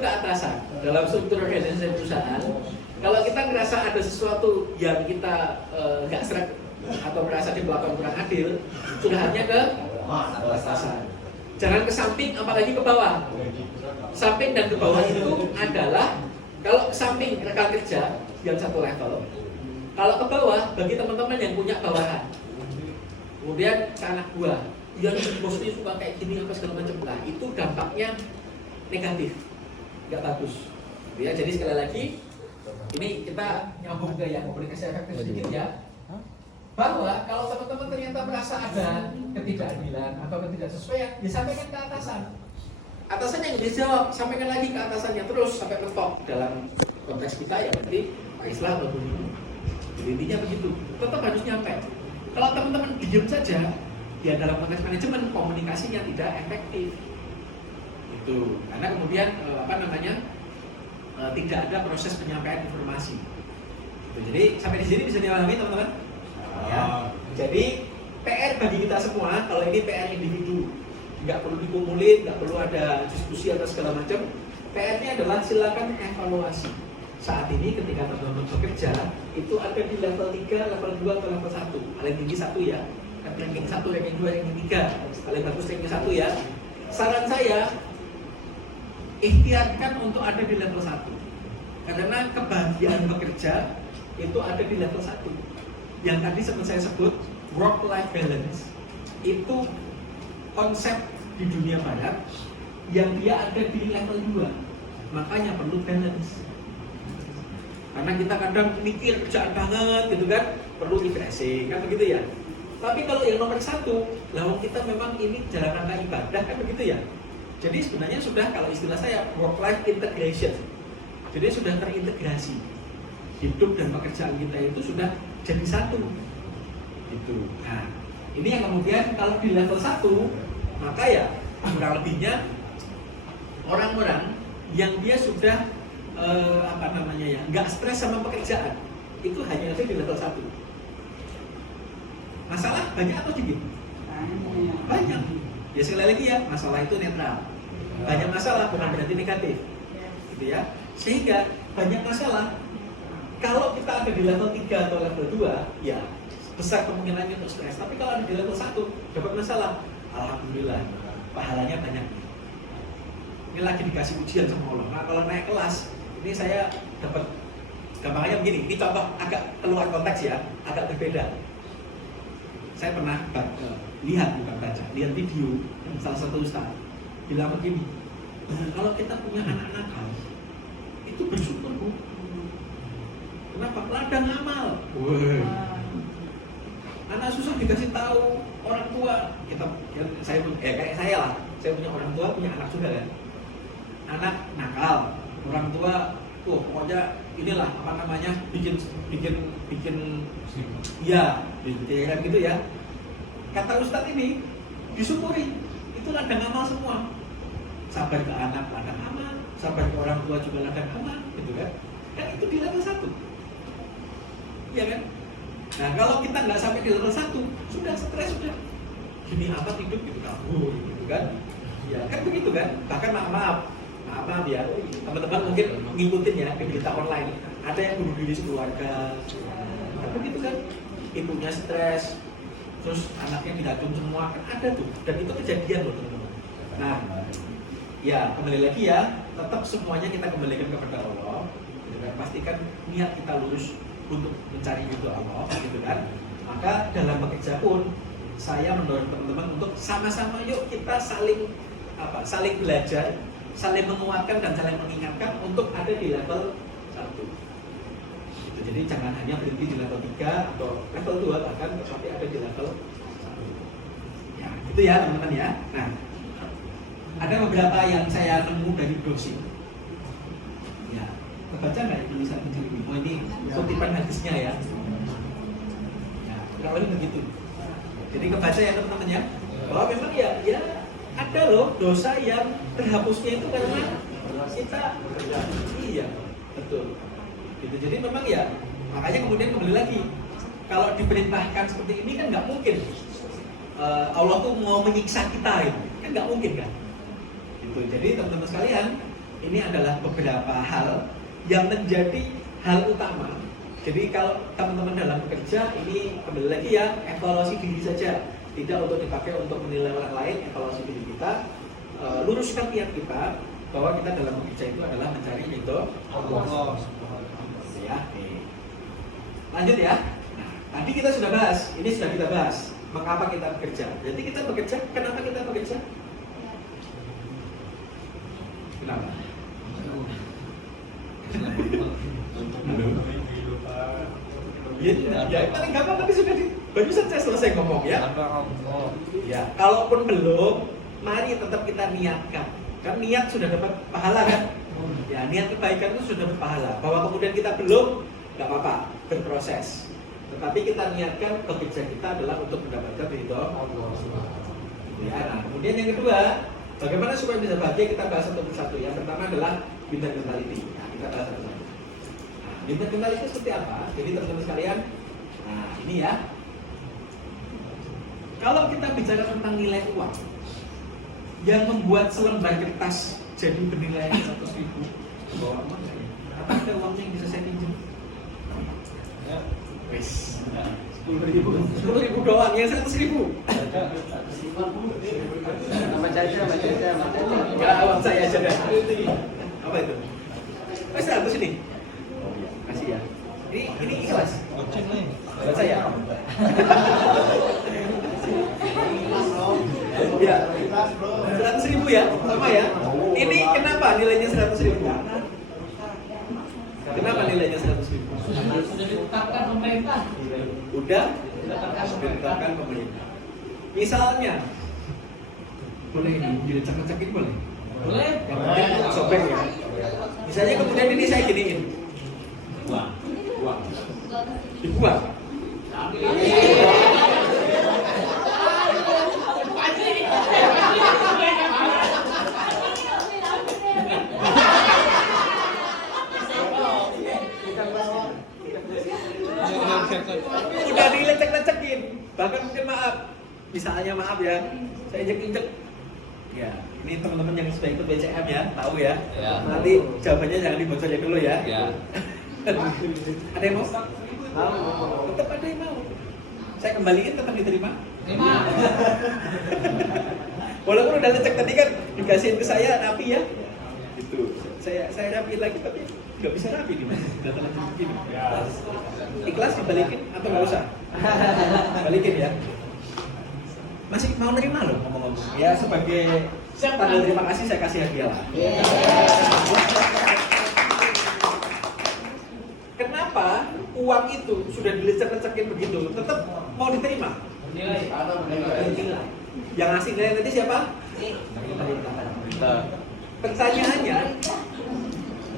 ke atasan dalam struktur organisasi perusahaan. Kalau kita ngerasa ada sesuatu yang kita nggak seret atau merasa diperlakukan kurang adil, sudahannya ke atasan. Jangan ke samping, apalagi ke bawah. Samping dan ke bawah itu adalah kalau ke samping rekan kerja yang satu level, kalau ke bawah bagi teman-teman yang punya bawahan. Kemudian ke anak buah, yang bosnya suka kayak gini apa segala macam, lah itu dampaknya negatif, nggak bagus. Ya, jadi sekali lagi ini kita nyambung ke yang komunikasi efektif sedikit ya. Bahwa kalau teman-teman ternyata merasa ada ketidakadilan atau ketidaksesuaian, ya sampaikan ke atasan. Atasan yang dijawab, sampaikan lagi ke atasannya terus sampai mentok. Dalam konteks kita ya berarti Pak Islah atau Budi. Jadi intinya begitu, tetap harus nyampe. Kalau teman-teman diam saja, ya dalam konteks manajemen komunikasinya tidak efektif. Itu karena kemudian tidak ada proses penyampaian informasi. Jadi sampai di sini bisa dipahami teman-teman? Ya. Jadi PR bagi kita semua, kalau ini PR individu, nggak perlu dikumulin, nggak perlu ada diskusi atau segala macam. PR-nya adalah silakan evaluasi. Saat ini ketika teman-teman bekerja, itu ada di level 3, level 2, atau level 1. Paling tinggi 1 ya. Ranking 1, ranking 2, ranking 3. Paling bagus ranking 1 ya. Saran saya, ikhtiarkan untuk ada di level 1. Karena kebahagiaan bekerja itu ada di level 1. Yang tadi sempat saya sebut work-life balance itu konsep di dunia barat yang dia ada di level 2. Makanya perlu balance. Karena kita kadang mikir kerjaan banget gitu kan, perlu refreshing kan begitu ya. Tapi kalau yang nomor 1, lalu kita memang ini jalan rangka ibadah kan begitu ya. Jadi sebenarnya sudah, kalau istilah saya, work-life integration. Jadi sudah terintegrasi. Hidup dan pekerjaan kita itu sudah jadi satu. Gitu. Nah, ini yang kemudian kalau di level 1, maka ya kurang lebihnya orang-orang yang dia sudah nggak stres sama pekerjaan, itu hanya ada di level 1. Masalah banyak atau sedikit? Banyak. Ya sekali lagi ya, masalah itu netral. Banyak masalah bukan berarti negatif, gitu ya. Sehingga banyak masalah. Kalau kita ada di level 3 atau level 2, ya besar kemungkinannya untuk stres. Tapi kalau ada di level 1, dapat masalah, alhamdulillah, pahalanya banyak. Ini lagi dikasih ujian sama Allah. Nah, kalau naik kelas, ini saya dapat gampangnya begini. Ini contoh agak keluar konteks ya, agak berbeda. Saya pernah lihat video salah satu ustaz bilang begini, kalau kita punya anak nakal itu bersyukur Bu. Kenapa? Ladang amal. Anak susah dikasih tahu orang tua. Kayak saya lah, saya punya orang tua, punya anak juga kan. Anak nakal, orang tua pokoknya inilah bikin ya gitu ya. Kata Ustadz ini disyukuri, itu ladang amal semua. Sabar ke anak ladang amal, sabar ke orang tua juga ladang amal, gitu kan? Kan itu di level 1, iya kan? Nah kalau kita nggak sampai di level 1, sudah stres sudah. Gini apa hidup gitu kabur, gitu kan? Ya kan begitu kan? Bahkan maaf ya, teman-teman mungkin ngikutin ya berita online. Ada yang bunuh diri sekeluarga, begitu kan? Ibunya stres, terus anaknya diracun semua, kan ada tuh. Dan itu kejadian loh teman-teman. Nah, ya kembali lagi ya, tetap semuanya kita kembalikan kepada Allah. Gitu kan? Pastikan niat kita lurus untuk mencari ridho Allah, gitu kan? Maka dalam bekerja pun saya mendorong teman-teman untuk sama-sama yuk kita saling belajar, saling menguatkan dan saling mengingatkan untuk ada di level 1. Gitu. Jadi jangan hanya berhenti di level 3 atau level 2 bahkan, tapi ada di level 1. Ya, gitu ya teman-teman ya. Nah, ada beberapa yang saya nemu dari browsing. Ya, kebaca nggak tulisan pencari ini? Oh ini kutipan hadisnya ya. Ya, kurang lebih begitu. Jadi kebaca ya teman-teman ya. Bahwa memang ya ada loh dosa yang terhapusnya itu karena kita iya betul gitu. Jadi memang ya makanya kemudian kembali lagi, kalau diperintahkan seperti ini kan nggak mungkin Allah tuh mau menyiksa kita gitu. Kan nggak mungkin kan gitu. Jadi teman-teman sekalian, ini adalah beberapa hal yang menjadi hal utama. Jadi kalau teman-teman dalam bekerja, ini kembali lagi ya, evaluasi diri saja, tidak untuk dipakai untuk menilai orang lain. Evaluasi diri kita, luruskan niat kita bahwa kita dalam bekerja itu adalah mencari ridho Allah. Ya, lanjut ya. Nah, tadi kita sudah bahas, ini sudah kita bahas mengapa kita bekerja. Jadi kita bekerja, kenapa kita bekerja? Kenapa? Ya, paling gampang tadi sudah barusan saya selesai ngomong ya. Ya, kalaupun belum, mari tetap kita niatkan. Kan niat sudah dapat pahala kan? Ya, niat kebaikan itu sudah dapat pahala. Bahwa kemudian kita belum, nggak apa-apa, berproses. Tetapi kita niatkan bekerja kita adalah untuk mendapatkan ridho Allah. Ya, nah, kemudian yang kedua, bagaimana supaya bisa bahagia, kita bahas satu persatu. Yang pertama adalah bintang mentality. Nah, kita bahas satu-satu. Bintang mentality seperti apa? Jadi teman-teman sekalian, nah ini ya. Kalau kita bicara tentang nilai uang, yang membuat selembar kertas jadi bernilai 100.000, bawa uang nggak ya? Apa ada uangnya yang bisa saya pinjam? Ya, wis. 10.000 doang, yang 100.000. Sama jaja. Ya, uang saya aja dah. Apa itu? Wis 100 ini. Kasih ya. Ini ikhlas. Buat saya. Ya, 100.000 ya, sama ya. Ini kenapa nilainya 100.000? Kenapa nilainya 100.000? Sudah ditetapkan pemerintah. Udah ditetapkan pemerintah. Misalnya, boleh ini dilecek-lecekin boleh? Boleh. Yang penting sobek ya. Misalnya kemudian ini saya giniin. Dibuang. Udah dilecek-lecekin, bahkan mungkin misalnya maaf ya, saya injek-injek. Ya, ini teman-teman yang sudah ikut BCM ya, tahu ya. Nanti jawabannya jangan dibocorin dulu ya. Ada yang mau? Tetap ada yang mau. Saya kembaliin tetap diterima. Walaupun udah lecek tadi kan dikasihin ke saya rapi ya. Gitu. Saya rapiin lagi tapi nggak bisa rapi nih mas. Datang lagi begini. Ikhlas dibalikin atau nggak usah? Balikin ya. Masih mau nerima loh ngomong-ngomong. Ya sebagai tanda terima kasih saya kasih hadiah lah. Kenapa uang itu sudah dilecek-lecekin begitu tetap mau diterima? Nilai. Yang ngasih nilai nanti siapa? Pertanyaannya,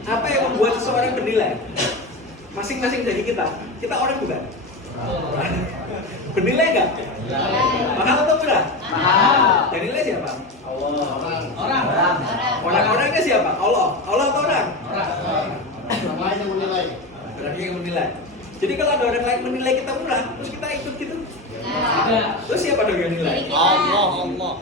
apa yang membuat seseorang bernilai? Masing-masing dari kita orang bukan? Bernilai nggak? Mahal atau murah? Mahal. Yang nilai siapa? Orang. Orang-orangnya siapa? Allah atau orang? Orang lain yang menilai. Orangnya yang menilai. Jadi kalau ada orang lain menilai kita murah, terus kita ikut gitu. Tidak. Terus siapa dong yang nilai? Allah.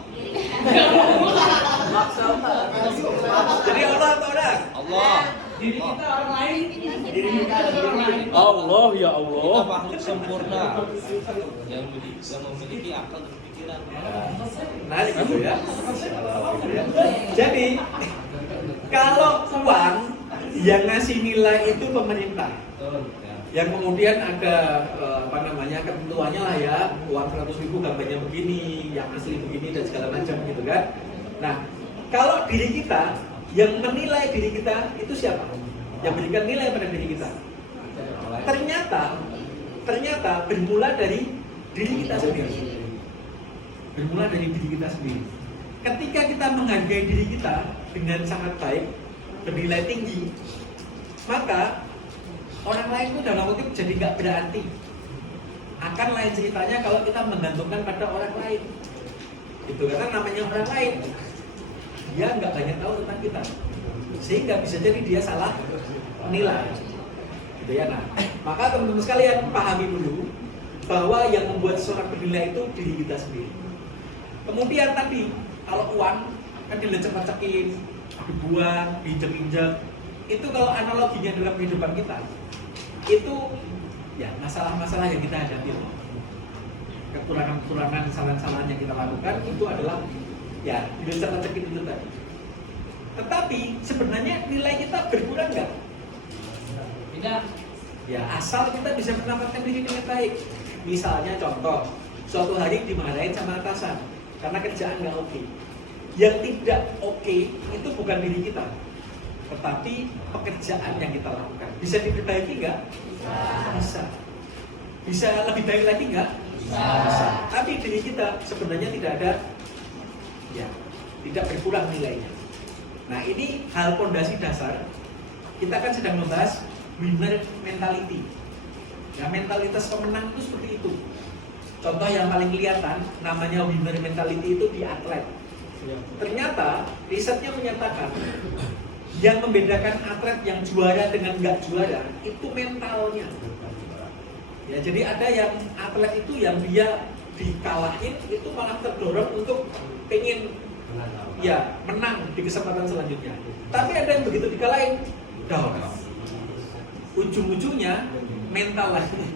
Jadi Allah atau orang? Allah. Diri kita orang lain. Diri kita orang lain. Allah ya Allah. Kita makhluk sempurna yang memiliki akal dan pikiran. Nah, gitu ya. Jadi kalau uang yang ngasih nilai itu pemerintah, yang kemudian ada ketentuannya lah ya, uang 100.000 gambarnya begini, yang asli begini dan segala macam gitu kan. Nah, kalau diri kita yang menilai diri kita itu siapa? Yang berikan nilai pada diri kita. Ternyata bermula dari diri kita sendiri. Bermula dari diri kita sendiri. Ketika kita menghargai diri kita dengan sangat baik, bernilai tinggi, maka orang lain itu dalam kutip jadi nggak berarti. Akan lain ceritanya kalau kita menggantungkan pada orang lain. Itu karena namanya orang lain, dia nggak banyak tahu tentang kita, sehingga bisa jadi dia salah nilai. Gitu ya. Nah, maka teman-teman sekalian pahami dulu bahwa yang membuat seseorang bernilai itu diri kita sendiri. Kemudian tadi kalau uang kan dilecek-lecekin, dibuang, diinjek-injek. Itu kalau analoginya dalam kehidupan kita, itu ya masalah-masalah yang kita hadapi, kekurangan-kekurangan, kesalahan-kesalahan yang kita lakukan itu adalah ya lecek-lecek itu tadi. Tetapi sebenarnya nilai kita berkurang nggak? Tidak. Ya asal kita bisa menempatkan diri dengan baik. Misalnya contoh, suatu hari dimarahin sama atasan karena kerjaan nggak oke. Yang tidak oke itu bukan diri kita, tetapi pekerjaan yang kita lakukan. Bisa diperbaiki nggak? Bisa. Bisa lebih baik lagi nggak? Bisa. Tapi diri kita sebenarnya tidak ada, ya, tidak berkurang nilainya. Nah ini hal fondasi dasar. Kita kan sedang membahas winner mentality. Ya, mentalitas pemenang itu seperti itu. Contoh yang paling kelihatan namanya winner mentality itu di atlet. Ternyata risetnya menyatakan yang membedakan atlet yang juara dengan nggak juara itu mentalnya. Ya, jadi ada yang atlet itu yang dia dikalahin itu malah terdorong untuk pengen ya menang di kesempatan selanjutnya. Tapi ada yang begitu dikalahin down. Ujung-ujungnya mental lagi.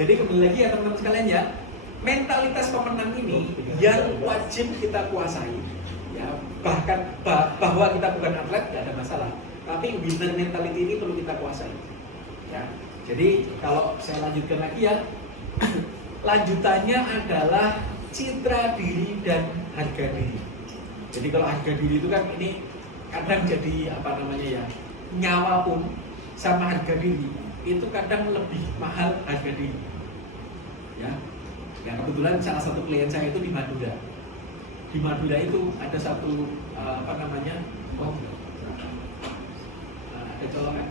Jadi kembali lagi ya teman-teman sekalian ya, mentalitas pemenang ini yang wajib kita kuasai. Ya, bahkan bahwa kita bukan atlet tidak ada masalah, tapi winner mentality ini perlu kita kuasai. Ya, jadi kalau saya lanjutkan lagi ya, lanjutannya adalah citra diri dan harga diri. Jadi kalau harga diri itu kan ini kadang jadi apa namanya ya, nyawa pun sama harga diri itu kadang lebih mahal harga diri. Ya, ya kebetulan salah satu klien saya itu di Madura. Di Madura itu ada satu apa namanya, ada colongan.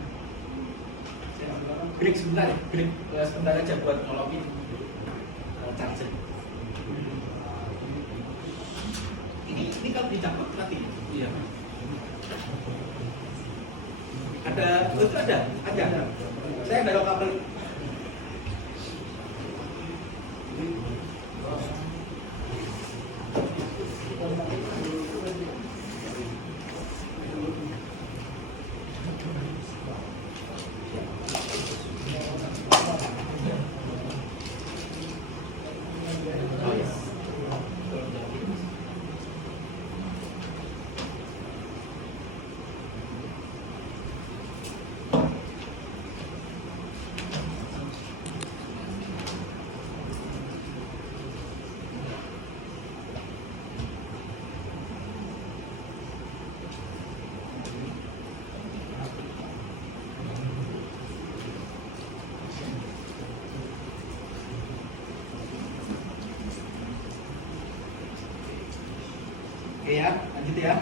Break sebentar ya, break sebentar aja buat nolongin charger. Ini kalau dicabut mati. Iya. Ada, itu ada. Saya belok kabel. Oke ya, lanjut ya.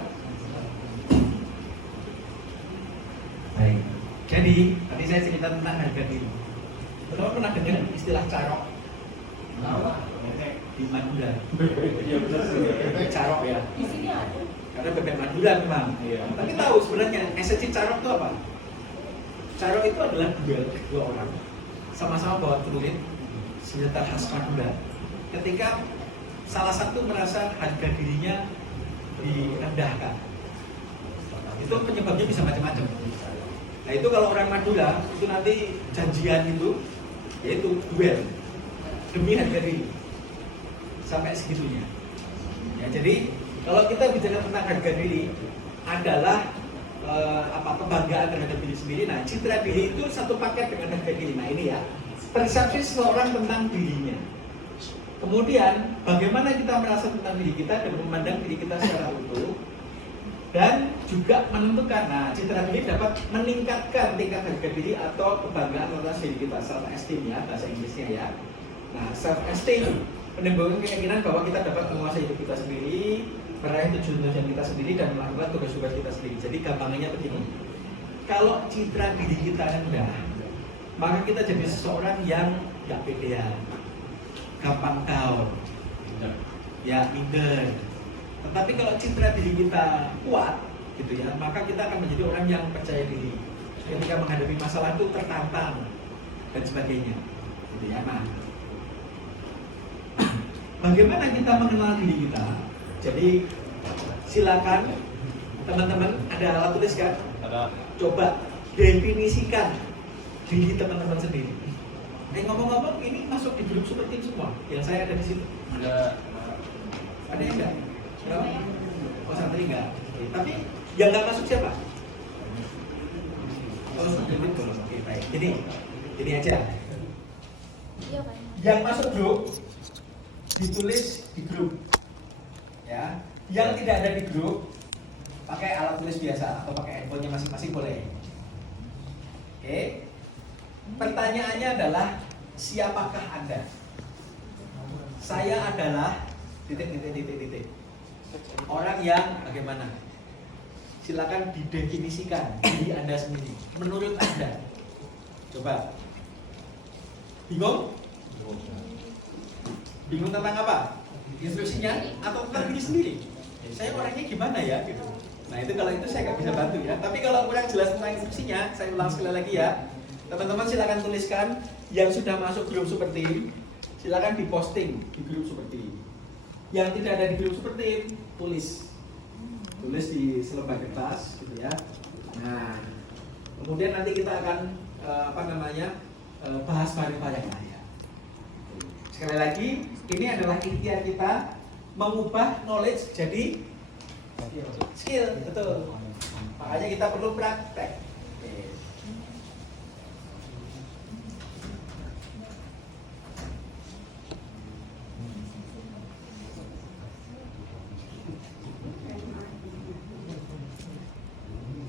Baik. Jadi tadi saya cerita tentang harga diri. Teman pernah dengar istilah carok? Di Madura. Iya benar sih. Carok ya. Di sini ada. Karena bebek Madura memang. Iya. Tapi tahu sebenarnya esensi carok itu apa? Carok itu adalah dua orang sama-sama bawa celurit senjata khas Madura. Ketika salah satu merasa harga dirinya direndahkan, itu penyebabnya bisa macam-macam. Nah itu kalau orang Madura itu nanti janjian itu yaitu duel demi harga diri sampai segitunya. Ya, jadi kalau kita bicara tentang harga diri adalah kebanggaan terhadap diri sendiri. Nah citra diri itu satu paket dengan harga diri. Nah ini ya persepsi seseorang tentang dirinya. Kemudian bagaimana kita merasa tentang diri kita dan memandang diri kita secara utuh, dan juga menentukan. Nah, citra diri dapat meningkatkan tingkat harga diri atau kebanggaan atas diri kita, self esteem ya bahasa Inggrisnya ya. Nah, self esteem menimbulkan keyakinan bahwa kita dapat menguasai hidup kita sendiri, meraih tujuan-tujuan kita sendiri dan melakukan tugas-tugas kita sendiri. Jadi gampangnya begini, kalau citra diri kita rendah, maka kita jadi seseorang yang gak pedean, gampang down, ya minder. Tetapi kalau citra diri kita kuat, gitu ya, maka kita akan menjadi orang yang percaya diri. Ketika menghadapi masalah itu tertantang dan sebagainya, gitu ya. Nah, bagaimana kita mengenal diri kita? Jadi silakan Teman-teman ada alat tulis kan? Ada. Coba definisikan diri teman-teman sendiri. Ngomong-ngomong, ini masuk di grup super team semua. Yang saya ada di situ. Ada. Ada yang enggak? Berapa? Oh, santri enggak. Tapi yang enggak masuk siapa? Oh, super team belum. Oke, baik. Ini aja. Yang masuk grup ditulis di grup. Ya. Yang tidak ada di grup pakai alat tulis biasa atau pakai handphonenya masing-masing boleh. Oke. Pertanyaannya adalah siapakah Anda? Saya adalah titik. Orang yang bagaimana? Silakan didefinisikan diri Anda sendiri. Menurut Anda. Coba. Bingung? Bingung tentang apa? Instruksinya atau tentang diri sendiri? Saya orangnya gimana ya gitu. Nah itu kalau itu saya nggak bisa bantu ya. Tapi kalau kurang jelas tentang instruksinya, saya ulang sekali lagi ya. Teman-teman silakan tuliskan yang sudah masuk grup super team, silakan diposting di grup super team. Yang tidak ada di grup super team, tulis di selembar kertas, gitu ya. Nah, kemudian nanti kita akan bahas variabel yang lain. Sekali lagi, ini adalah ikhtiar kita mengubah knowledge jadi skill, betul. Makanya kita perlu praktek.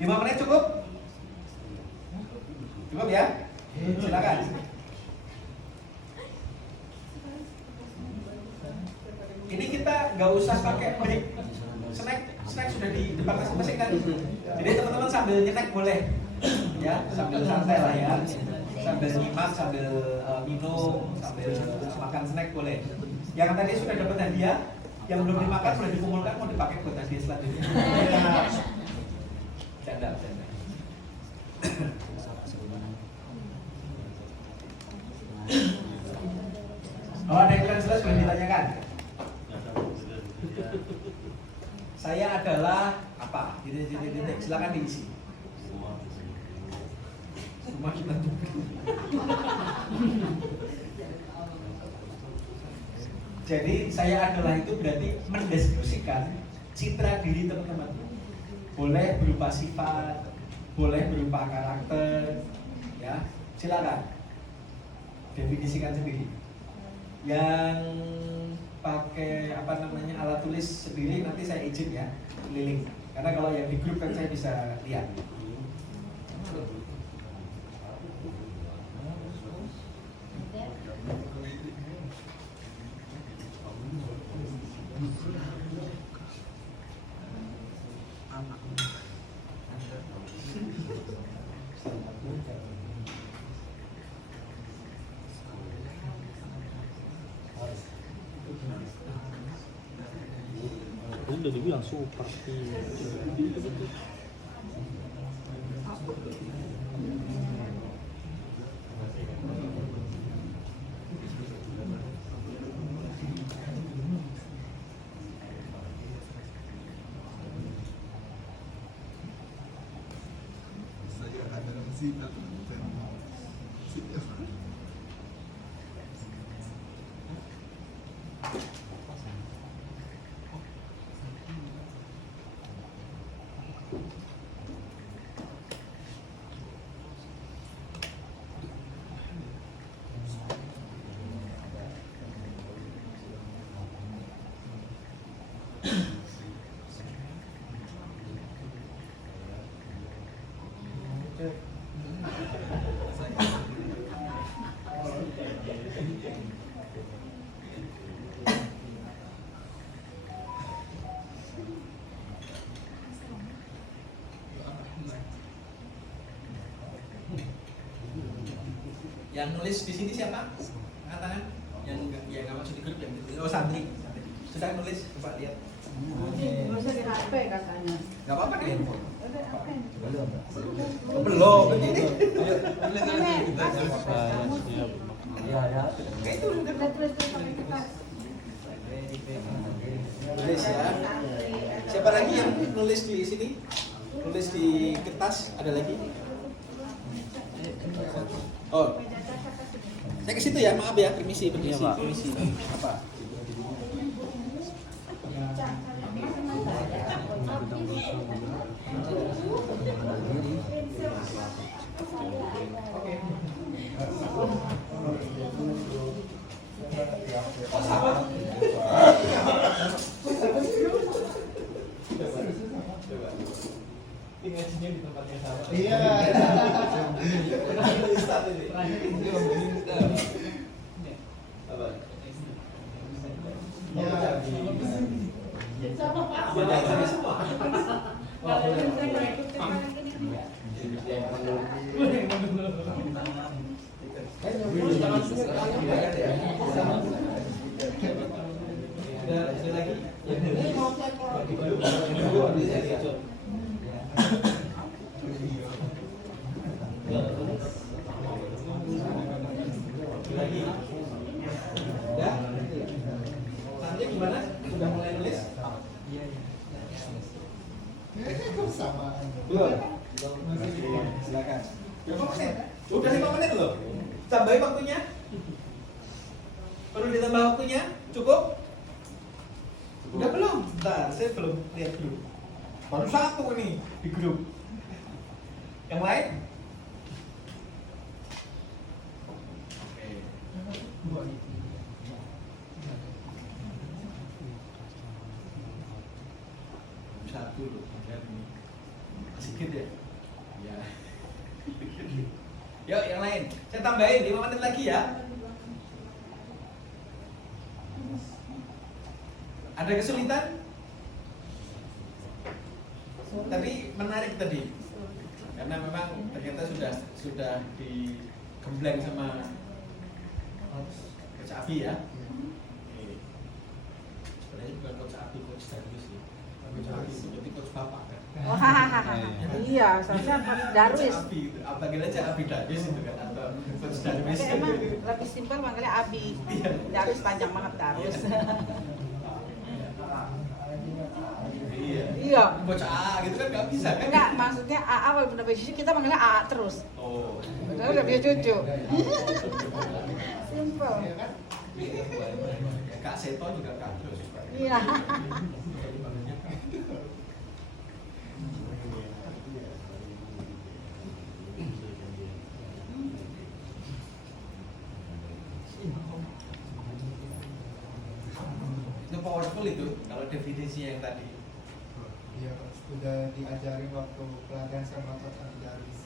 Lima menit cukup? Cukup ya? Silakan. Ini kita nggak usah pakai break. Snack sudah di depan masing-masing kan. Jadi teman-teman sambil nyetek boleh, ya sambil santai lah ya, sambil nyimak, sambil minum, sambil makan snack boleh. Yang tadi sudah dapat hadiah, yang belum dimakan boleh dikumpulkan mau dipakai buat hadiah selanjutnya. Canda. Kalau ada yang kurang jelas boleh ditanyakan. Saya adalah apa? Titik. Silakan diisi. Semua kita juga. Jadi saya adalah itu berarti mendeskripsikan citra diri teman-teman. Boleh berupa sifat, boleh berupa karakter, ya. Silakan definisikan sendiri. Yang pakai alat tulis sendiri nanti saya izin ya keliling, karena kalau yang di grup kan saya bisa lihat. Udah dibilang super. Yang nulis di sini siapa? Angkat tangan. Yang nggak masuk di grup yang itu. Oh, santri. Sudah nulis, coba lihat. Masa di HP katanya. Nggak apa-apa di handphone. Belum. Belum begini. Ya. Kayak itu udah. Tulis pakai kertas. Tulis ya. Siapa Siapa lagi yang nulis di sini? Nulis di kertas, ada lagi? Oh, saya ke situ ya, maaf ya, permisi. Apa? Ngajinya di tempat yang sama. Iya. Apa? Sama Pak. Belajar semua. Ada lagi? Lagi? Ya? Nanti gimana? Sudah mulai nulis? Samaan. Belum? Silakan. Berapa menit? Udah 5 menit loh. Tambahin waktunya. Perlu ditambah waktunya? Cukup? Udah belum? Bentar, saya belum lihat dulu. Baru satu nih di grup. Yang lain? Satu loh, sedikit ya. Ya. Yuk yang lain, saya tambahin 5 menit lagi ya. Ada kesulitan? Tapi menarik tadi, karena memang ternyata sudah digembleng sama Coach Abi ya. Sebenarnya bukan Coach Abi, Coach Darwis sih. Coach Abi itu berarti Coach Bapak kan. Wah, iya, seharusnya Coach Darwis. Abi, panggil aja Abi Darwis itu kan, atau Coach Darwis. Tapi emang lebih simpel manggilnya Abi. Darwis panjang banget Darwis. Iya. Iya. Coach A gitu kan nggak bisa kan? Enggak, maksudnya AA walaupun udah punya cucu kita manggilnya AA terus. Oh. Padahal udah punya cucu. Simpel. Kak Seto juga Kak terus. Iya. Itu powerful itu kalau definisi yang tadi. Iya, sudah diajari waktu pelatihan sama Coach Darwis.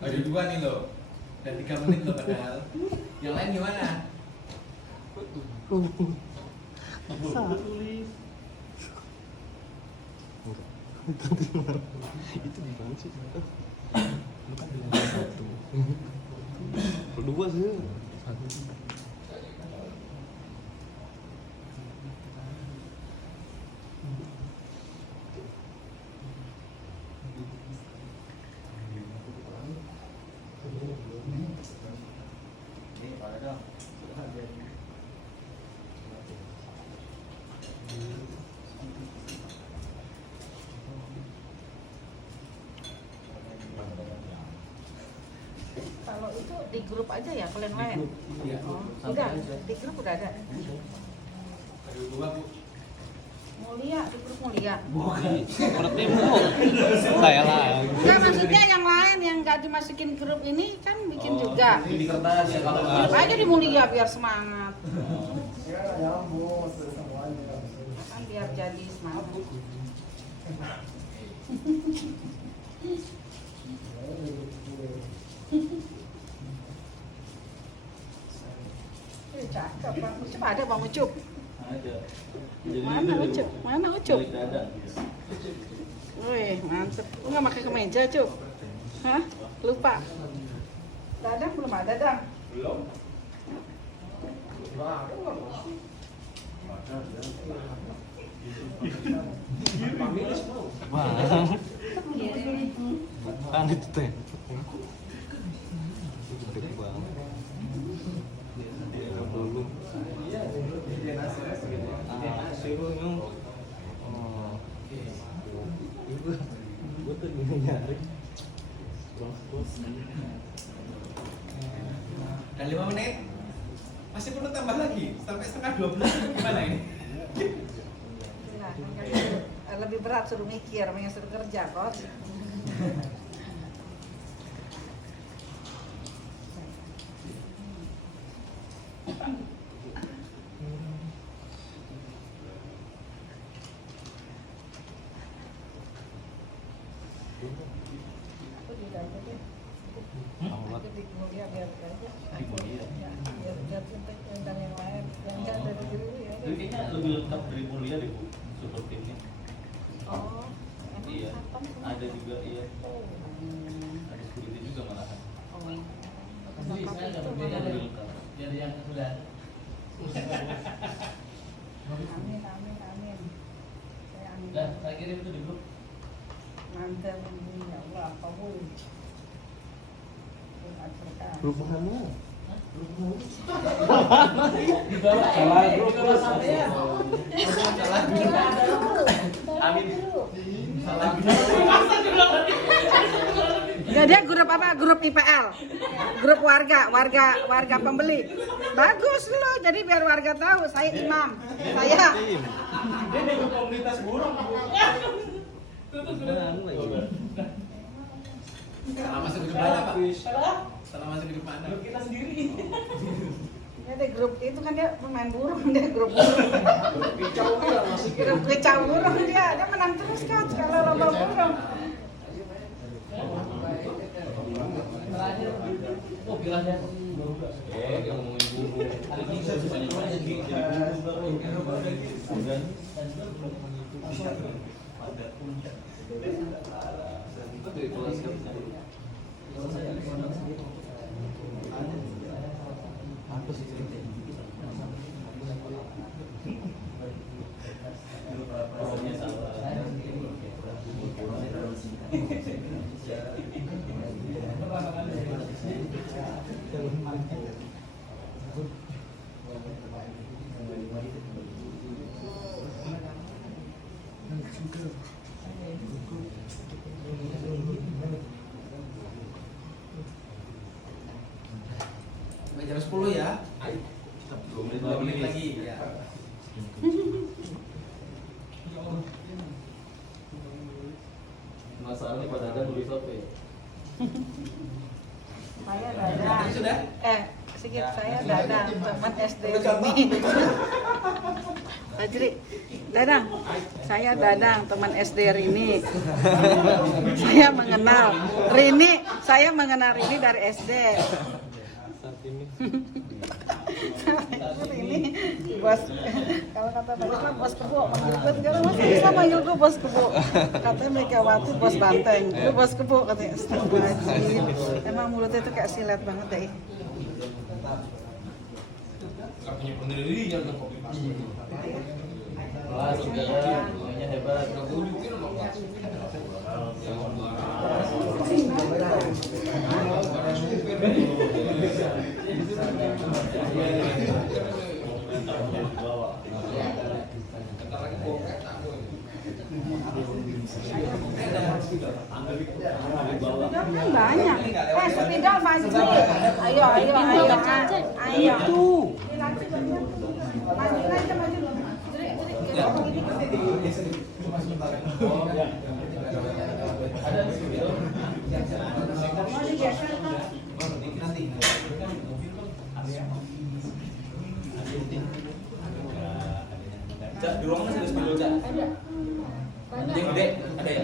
Ada dua nih loh. Dan 3 menit loh padahal. Yang lain gimana? Itu di mana sih? Bukan di satu. Dua sih. Kalau itu di grup aja ya, kalau yang lain? Iya. Oh, udah, di grup udah ada. Ada 2 Bu. Mulia, di grup Mulia. Berarti saya lah. Enggak, maksudnya yang lain yang nggak dimasukin grup ini kan bikin juga. Di kertas ya kalau Grup aja di Mulia biar semangat. Kan biar jadi semangat. Cakep, Bang Ucup ada Bang Ucup. Ada. Mana Ucup? Mana Ucup? Wih, mantep. Lu nggak pakai kemeja, Cup? Hah? Lupa. Dadang belum ada, Dang? belum. Wah. Kan itu teh. Gede banget. Dulu. Suruhnya. Oh. Ibu, gue tuh gini nyari. Dan 5 menit. Masih perlu tambah lagi sampai setengah 12 gimana ini? Nah, lebih berat suruh mikir, mending suruh kerja, kok. Aku di dalam aja. Allah. Di Mulia biar aja. Biar tentang yang lain. Yang nggak dari dulu ya. Jadi kayaknya lebih lengkap dari Mulia deh Bu, super timnya. Oh, emang Iya, satpam semua? ada juga iya, Oh, ada security juga malahan. oh. Jadi Satpam saya itu dapat mana? beda lebih lengkap. Dari yang sudah. Amin, amin, amin. Saya amin. Dan saya kirim itu di grup. Mantap, ya Allah, apa pun. Grup mana? Di bawah Salah ini, grup. di bawah sampean. Salah Amin. Salah Ya dia grup apa? Grup IPL. Grup warga pembeli. Bagus loh. Jadi biar warga tahu saya imam. Saya Tim. Dia di grup komunitas burung. Mana lagi? Salah masuk grup mana Pak? Salah masuk grup mana? Grup kita sendiri. dia di grup itu kan dia pemain burung, dia grup burung. Grup kicau burung dia menang terus kan kalau lomba burung. Oh, bilangnya. Dia ngomongin burung. Ada bisa banyak-banyak di Itu dari kelas kan. Apa sih cerita? Orangnya salah. Sampai jam 10 ya. 2 menit lagi ya. Masalahnya pada ada tulis apa ya? Saya Dadang. Sudah? Sedikit saya Dadang, teman SD Itu contoh. ini. Fajri, Dadang, saya Dadang, teman SD Rini. Saya mengenal Rini Saya mengenal ini dari SD. Saat ini Ini bos, kalau kata mereka bos kebo, sekarang masih bisa manggil gue bos kebo. Katanya Megawati bos Banteng, lu bos kebo katanya. Astagfirullahaladzim. Emang mulutnya itu kayak silet banget deh. punya pendirian tuh kopi paste. Wah, saudara, namanya hebat. Udah kan banyak. Sepidol maju. Ayo. Itu. Maju aja maju. Mau digeser kan? Cak, di ruangan masih ada spidol, Cak? Ada. Yang gede, ada ya?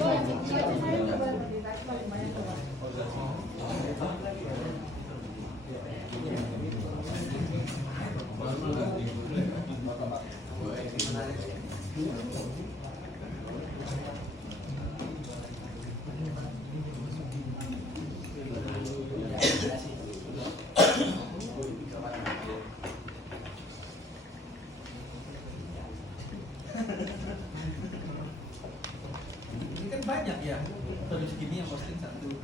Ini kan banyak ya, baru segini yang posting 1, 2, 3,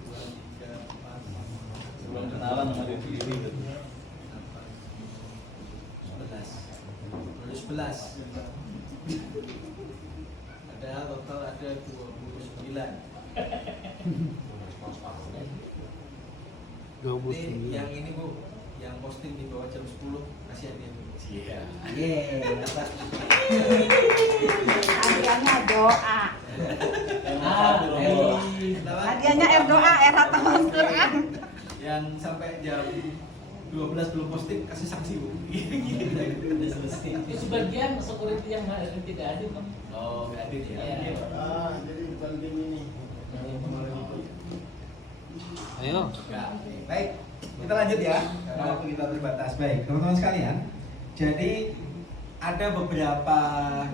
4, 5, Belum kenalan sama diri sendiri gitu. 11. Ada total ada 29. Ini yang ini Bu, yang posting di bawah jam 10 kasih hadiah. Iya. Hadiahnya doa. Hadiahnya doa, hataman Quran. Yang sampai jam 12 belum posting kasih sanksi Bu. Udah selesai. Itu sebagian security yang tidak hadir kan? Oh, nggak adil ya. Iya. Jadi penting ini. Ayo. Enggak. Baik, kita lanjut ya. Karena waktu kita terbatas. Baik, teman-teman sekalian. Jadi ada beberapa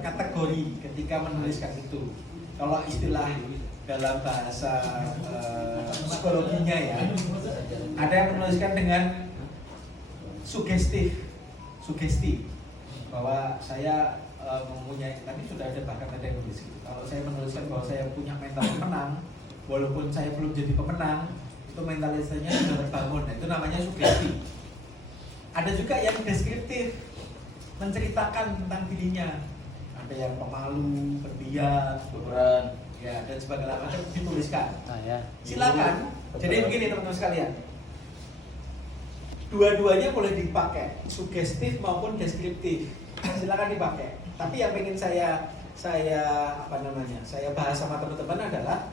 kategori ketika menuliskan itu. Kalau istilah dalam bahasa psikologinya ya, ada yang menuliskan dengan sugesti bahwa saya mempunyai, tapi sudah ada bahkan ada yang menulis gitu. Kalau saya menuliskan bahwa saya punya mental pemenang, walaupun saya belum jadi pemenang, itu mentalitasnya sudah terbangun. Nah, itu namanya sugesti. Ada juga yang deskriptif, menceritakan tentang dirinya. Ada yang pemalu, pendiam, Ukuran. ya dan sebagainya macam dituliskan. Saya. Silakan. Jadi begini teman-teman sekalian. Dua-duanya boleh dipakai, sugestif maupun deskriptif. Silakan dipakai. Tapi yang pengen saya bahas sama teman-teman adalah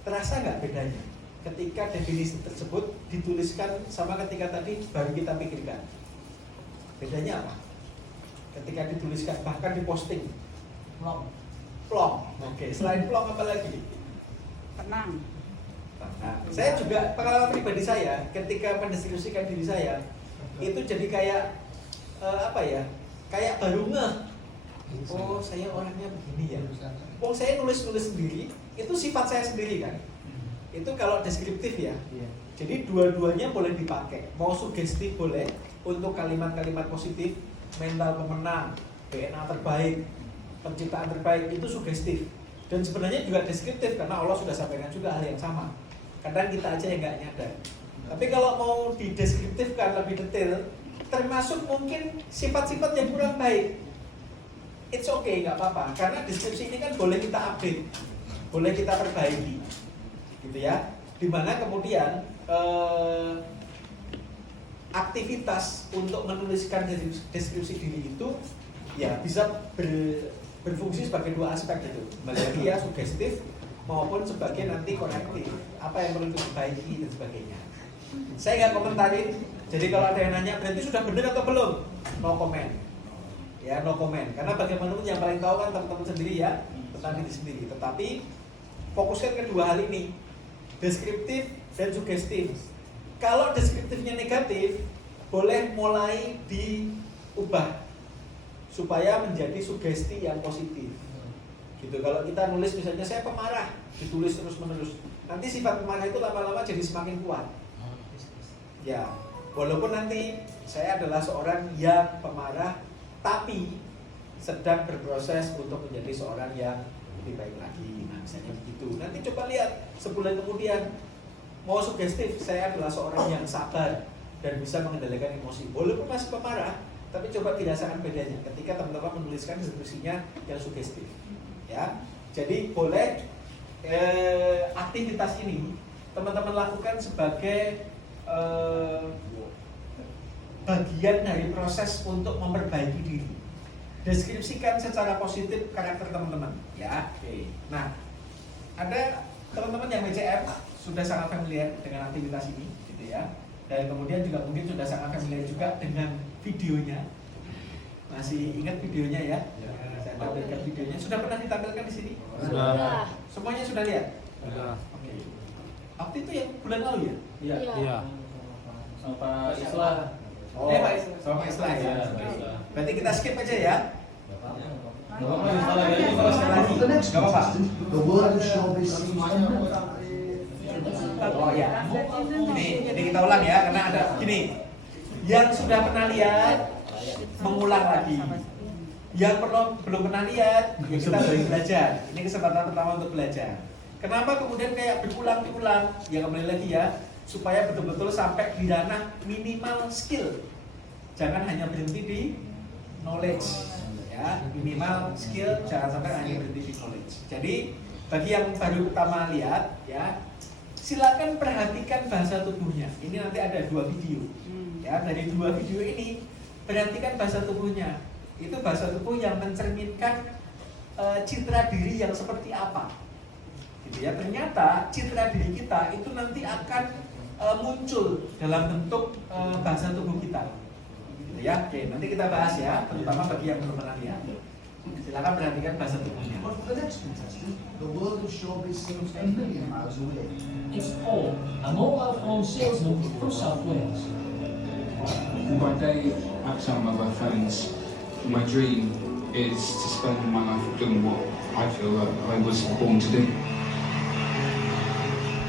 terasa nggak bedanya ketika definisi tersebut dituliskan sama ketika tadi baru kita pikirkan. Bedanya apa? Ketika dituliskan bahkan diposting. Plong. Oke, selain plong apa lagi? Tenang. Nah, saya juga pengalaman pribadi saya ketika mendeskripsikan diri saya itu jadi kayak kayak baru ngeh. Oh, saya orangnya begini ya. Oh, saya nulis sendiri, itu sifat saya sendiri kan. Itu kalau deskriptif ya. Jadi dua-duanya boleh dipakai. Mau sugestif boleh untuk kalimat-kalimat positif, mental pemenang, DNA terbaik, penciptaan terbaik itu sugestif. Dan sebenarnya juga deskriptif karena Allah sudah sampaikan juga hal yang sama. Kadang kita aja yang nggak nyadar. Tapi kalau mau dideskriptifkan lebih detail, termasuk mungkin sifat-sifat yang kurang baik, it's okay, nggak apa-apa. Karena deskripsi ini kan boleh kita update, boleh kita perbaiki, gitu ya. Dimana kemudian aktivitas untuk menuliskan deskripsi diri itu ya bisa berfungsi sebagai dua aspek gitu. Kembali ya sugestif maupun sebagai nanti korektif, apa yang perlu diperbaiki dan sebagainya. Saya nggak komentarin. Jadi kalau ada yang nanya berarti sudah benar atau belum? No comment. Ya no comment. Karena bagaimanapun yang paling tahu kan teman-teman sendiri ya tentang diri sendiri. Tetapi fokuskan kedua hal ini, deskriptif dan sugestif. Kalau deskriptifnya negatif, boleh mulai diubah supaya menjadi sugesti yang positif. Gitu. Kalau kita nulis misalnya saya pemarah, ditulis terus-menerus, nanti sifat pemarah itu lama-lama jadi semakin kuat. Ya, walaupun nanti saya adalah seorang yang pemarah, tapi sedang berproses untuk menjadi seorang yang lebih baik lagi. Nah, misalnya begitu. Nanti coba lihat sebulan kemudian, mau sugestif, saya adalah seorang yang sabar dan bisa mengendalikan emosi. Walaupun masih pemarah, tapi coba dirasakan bedanya ketika teman-teman menuliskan deskripsinya yang sugestif. Ya, jadi boleh aktivitas ini teman-teman lakukan sebagai bagian dari proses untuk memperbaiki diri. Deskripsikan secara positif karakter teman-teman, ya. Oke. Nah, ada teman-teman yang BCM sudah sangat familiar dengan aktivitas ini, gitu ya. Dan kemudian juga mungkin sudah sangat familiar juga dengan videonya. Masih ingat videonya ya? Saya tampilkan videonya. Sudah pernah ditampilkan di sini? Sudah. Semuanya sudah lihat? Sudah. Oke. Waktu itu yang bulan lalu ya? Iya. Iya. Sama Pak Islah. Oh, Pak Islah. Sama Pak Islah ya. Iya, Pak Islah. Berarti kita skip aja ya. Gak apa-apa, Islah lagi. Kalau sekali lagi, nggak apa-apa. The word shall be seen. Oh ya. Ini, jadi kita ulang ya, karena ada gini. Yang sudah pernah lihat, mengulang lagi. Yang belum pernah lihat, ya kita boleh belajar. Ini kesempatan pertama untuk belajar. Kenapa kemudian kayak berulang-ulang? Ya kembali lagi ya, supaya betul-betul sampai di ranah minimal skill. Jangan hanya berhenti di knowledge. Ya, minimal skill, jangan sampai hanya berhenti di knowledge. Jadi bagi yang baru pertama lihat, ya silakan perhatikan bahasa tubuhnya. Ini nanti ada 2 video. Ya, dari 2 video ini perhatikan bahasa tubuhnya. Itu bahasa tubuh yang mencerminkan citra diri yang seperti apa. Gitu ya. Ternyata citra diri kita itu nanti akan muncul dalam bentuk bahasa tubuh kita. Gitu ya. Oke, nanti kita bahas ya, terutama bagi yang belum pernah lihat. Silakan perhatikan bahasa tubuhnya. But for the next contestant, the world shall be seen a million miles away. It's Paul, a mobile phone salesman from South Wales. My day at some mobile phones, my dream is to spend my life doing what I feel like I was born to do.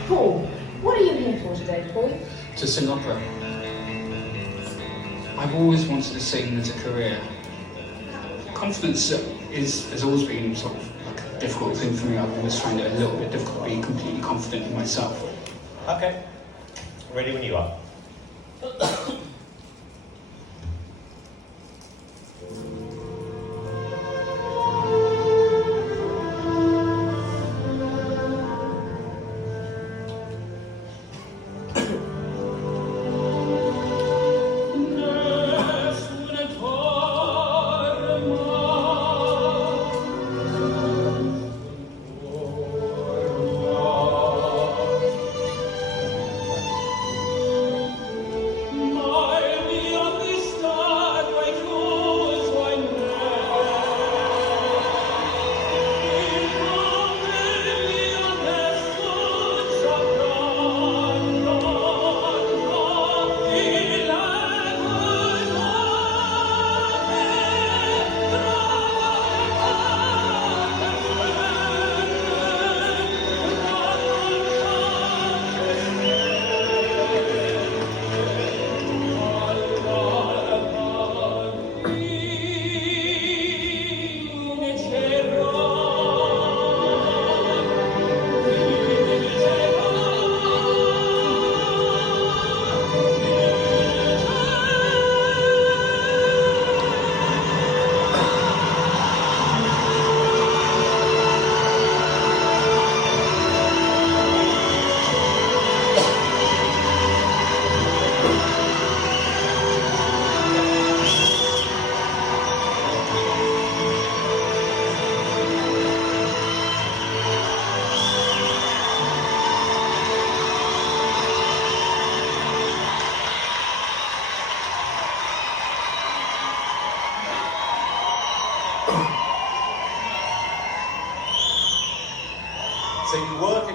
Paul, what are you here for today, boy? To sing opera. I've always wanted to sing as a career. Confidence has always been sort of like a difficult thing for me. I've always found it a little bit difficult to be completely confident in myself. Okay. Ready when you are. Ma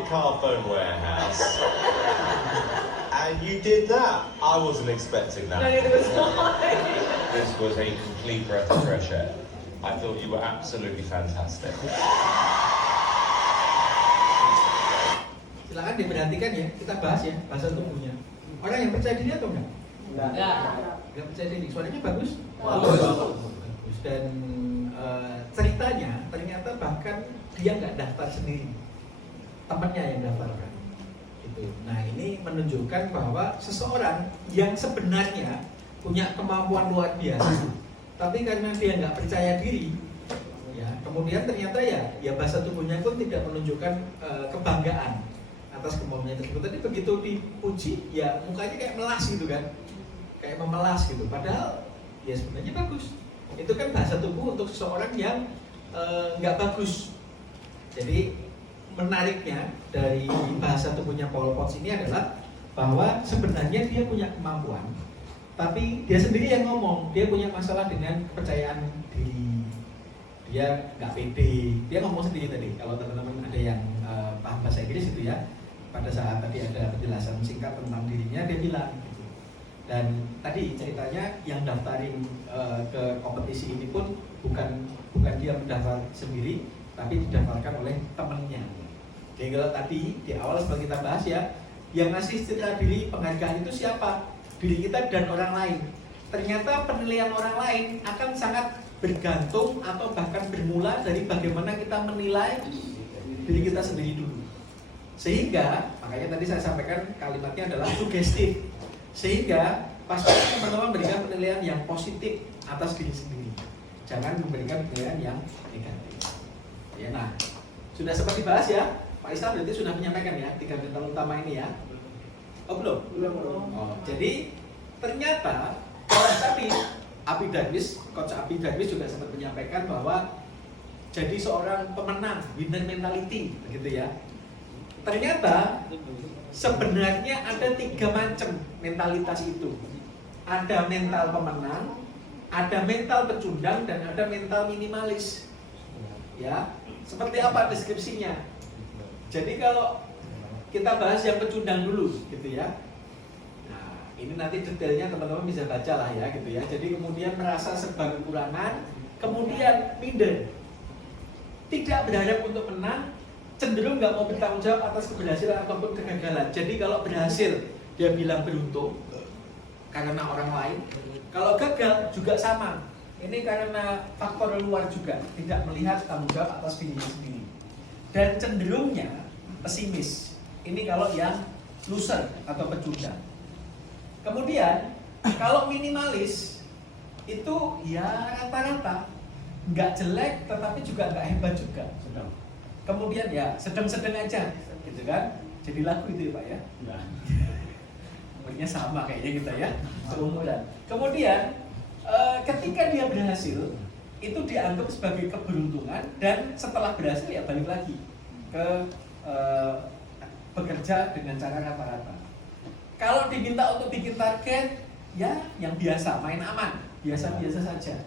car phone warehouse. And you did that. I wasn't expecting that. No, neither was I. This was a complete breath of fresh air. I thought you were absolutely fantastic. Silakan diperhatikan ya, kita bahas ya bahasa tubuhnya. Orang yang percaya diri atau enggak? Enggak percaya diri. Suaranya bagus? Bagus. Dan ceritanya ternyata bahkan dia nggak daftar sendiri, temannya yang daftarkan. Gitu. Nah ini menunjukkan bahwa seseorang yang sebenarnya punya kemampuan luar biasa, tapi karena dia nggak percaya diri, ya kemudian ternyata ya bahasa tubuhnya pun tidak menunjukkan kebanggaan atas kemampuannya tersebut. Tadi begitu dipuji, ya mukanya kayak melas gitu kan, kayak memelas gitu. Padahal ya sebenarnya bagus. Itu kan bahasa tubuh untuk seseorang yang nggak bagus. Jadi menariknya dari bahasa tubuhnya Paul Potts ini adalah bahwa sebenarnya dia punya kemampuan, tapi dia sendiri yang ngomong dia punya masalah dengan kepercayaan diri. Dia nggak pede. Dia ngomong sendiri tadi. Kalau teman-teman ada yang paham bahasa Inggris itu ya, pada saat tadi ada penjelasan singkat tentang dirinya, dia bilang gitu. Dan tadi ceritanya yang daftarin ke kompetisi ini pun bukan dia mendaftar sendiri, tapi didaftarkan oleh temannya. Jadi kalau tadi di awal setelah kita bahas ya, yang ngasih citra diri penghargaan itu siapa? Diri kita dan orang lain. Ternyata penilaian orang lain akan sangat bergantung atau bahkan bermula dari bagaimana kita menilai diri kita sendiri dulu. Sehingga makanya tadi saya sampaikan kalimatnya adalah sugestif. Sehingga pasti teman-teman berikan penilaian yang positif atas diri sendiri. Jangan memberikan penilaian yang negatif. Ya, nah, sudah sempat dibahas ya. Pak Isa berarti sudah menyampaikan ya 3 mental utama ini ya. Oh belum? Oh, jadi ternyata tadi Coach Abi Darwis juga sempat menyampaikan bahwa jadi seorang pemenang, winner mentality, begitu ya. Ternyata sebenarnya ada 3 macam mentalitas itu. Ada mental pemenang, ada mental pecundang, dan ada mental minimalis. Ya, seperti apa deskripsinya? Jadi kalau kita bahas yang pecundang dulu, gitu ya. Nah, ini nanti detailnya teman-teman bisa baca lah ya, gitu ya. Jadi kemudian merasa serba kekurangan, kemudian minder, tidak berharap untuk menang, cenderung nggak mau bertanggung jawab atas keberhasilan ataupun kegagalan. Jadi kalau berhasil dia bilang beruntung karena orang lain, kalau gagal juga sama. Ini karena faktor luar juga, tidak melihat tanggung jawab atas diri sendiri. Dan cenderungnya pesimis. Ini kalau yang loser atau pecundang. Kemudian kalau minimalis itu ya rata-rata, nggak jelek tetapi juga nggak hebat juga. Kemudian ya sedang-sedang aja, gitu kan? Jadi lagu itu ya Pak ya. Umurnya sama kayaknya kita ya, seumuran. Kemudian ketika dia berhasil, itu dianggap sebagai keberuntungan, dan setelah berhasil ya balik lagi ke bekerja dengan cara rata-rata. Kalau diminta untuk bikin target, ya yang biasa, main aman, biasa-biasa saja.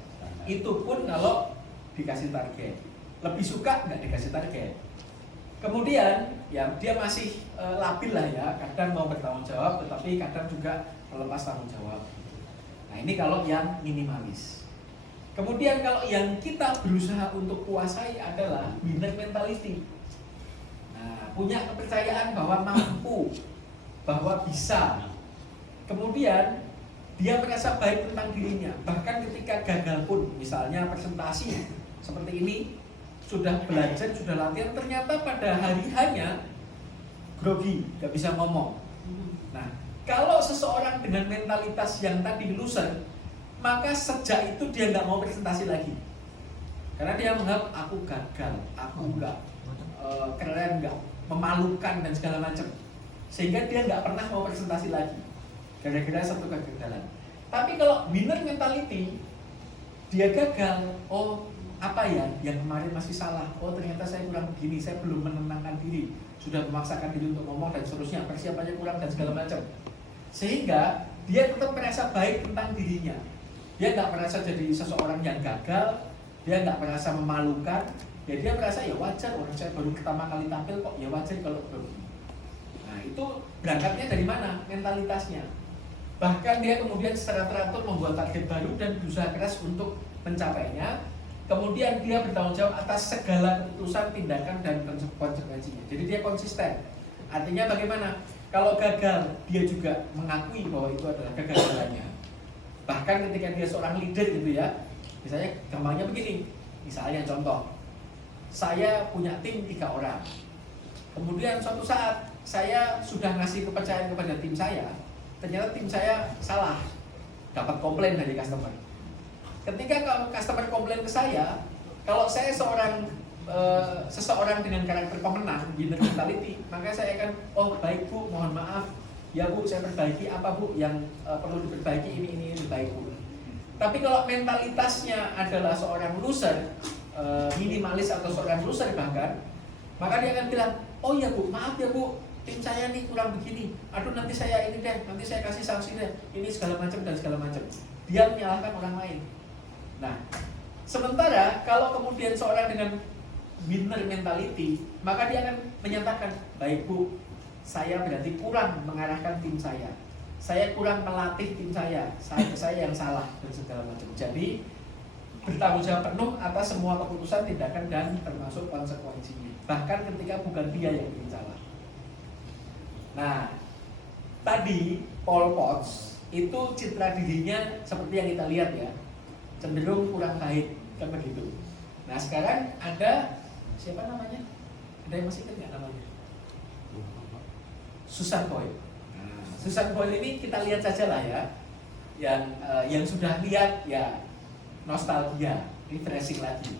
Itu pun kalau dikasih target. Lebih suka nggak dikasih target. Kemudian ya dia masih labil lah ya, kadang mau bertanggung jawab, tetapi kadang juga melepas tanggung jawab. Nah ini kalau yang minimalis. Kemudian kalau yang kita berusaha untuk kuasai adalah winner mentality. Nah, punya kepercayaan bahwa mampu, bahwa bisa. Kemudian dia merasa baik tentang dirinya. Bahkan ketika gagal pun, misalnya presentasi seperti ini, sudah belajar, sudah latihan, ternyata pada hari hanya grogi, gak bisa ngomong. Nah, kalau seseorang dengan mentalitas yang tadi loser, maka sejak itu dia nggak mau presentasi lagi, karena dia menganggap aku gagal, aku nggak keren, nggak memalukan dan segala macam, sehingga dia nggak pernah mau presentasi lagi gara-gara satu kegagalan. Tapi kalau winner mentality, dia gagal, oh apa ya yang kemarin masih salah, oh ternyata saya kurang begini, saya belum menenangkan diri, sudah memaksakan diri untuk ngomong dan seterusnya, persiapannya kurang dan segala macam, sehingga dia tetap merasa baik tentang dirinya. Dia nggak merasa jadi seseorang yang gagal, dia nggak merasa memalukan, Ya dia merasa ya wajar, orang saya baru pertama kali tampil kok, ya wajar kalau grogi. Nah itu berangkatnya dari mana? Mentalitasnya. Bahkan dia kemudian secara teratur membuat target baru dan berusaha keras untuk mencapainya. Kemudian dia bertanggung jawab atas segala keputusan, tindakan, dan konsekuensinya. Jadi dia konsisten. Artinya bagaimana? Kalau gagal, dia juga mengakui bahwa itu adalah kegagalannya. Bahkan ketika dia seorang leader gitu ya, misalnya gampangnya begini, misalnya contoh, saya punya tim 3 orang. Kemudian suatu saat saya sudah ngasih kepercayaan kepada tim saya, ternyata tim saya salah, dapat komplain dari customer. Ketika kalau customer komplain ke saya, kalau saya seseorang dengan karakter pemenang, winner mentality, maka saya akan, oh baik Bu, mohon maaf, ya Bu, saya perbaiki apa Bu yang perlu diperbaiki, ini baik Bu. Tapi kalau mentalitasnya adalah seorang loser, minimalis atau seorang loser bahkan, maka dia akan bilang, oh ya Bu, maaf ya Bu, tim saya nih kurang begini, aduh nanti saya ini deh, nanti saya kasih sanksi deh, ini segala macam dan segala macam. Dia menyalahkan orang lain. Nah, sementara kalau kemudian seorang dengan winner mentality, maka dia akan menyatakan, baik Bu, saya berarti kurang mengarahkan tim saya kurang melatih tim saya yang salah dan segala macam. Jadi bertanggung jawab penuh atas semua keputusan, tindakan, dan termasuk konsekuensinya. Bahkan ketika bukan dia yang bikin salah. Nah, tadi Pol Pot itu citra dirinya seperti yang kita lihat ya, cenderung kurang baik, kan begitu. Nah sekarang ada siapa namanya? Ada yang masih ingat nggak namanya? Susan Boyle. Nah, Susan Boyle ini kita lihat saja lah ya, yang sudah lihat ya nostalgia, refreshing lagi.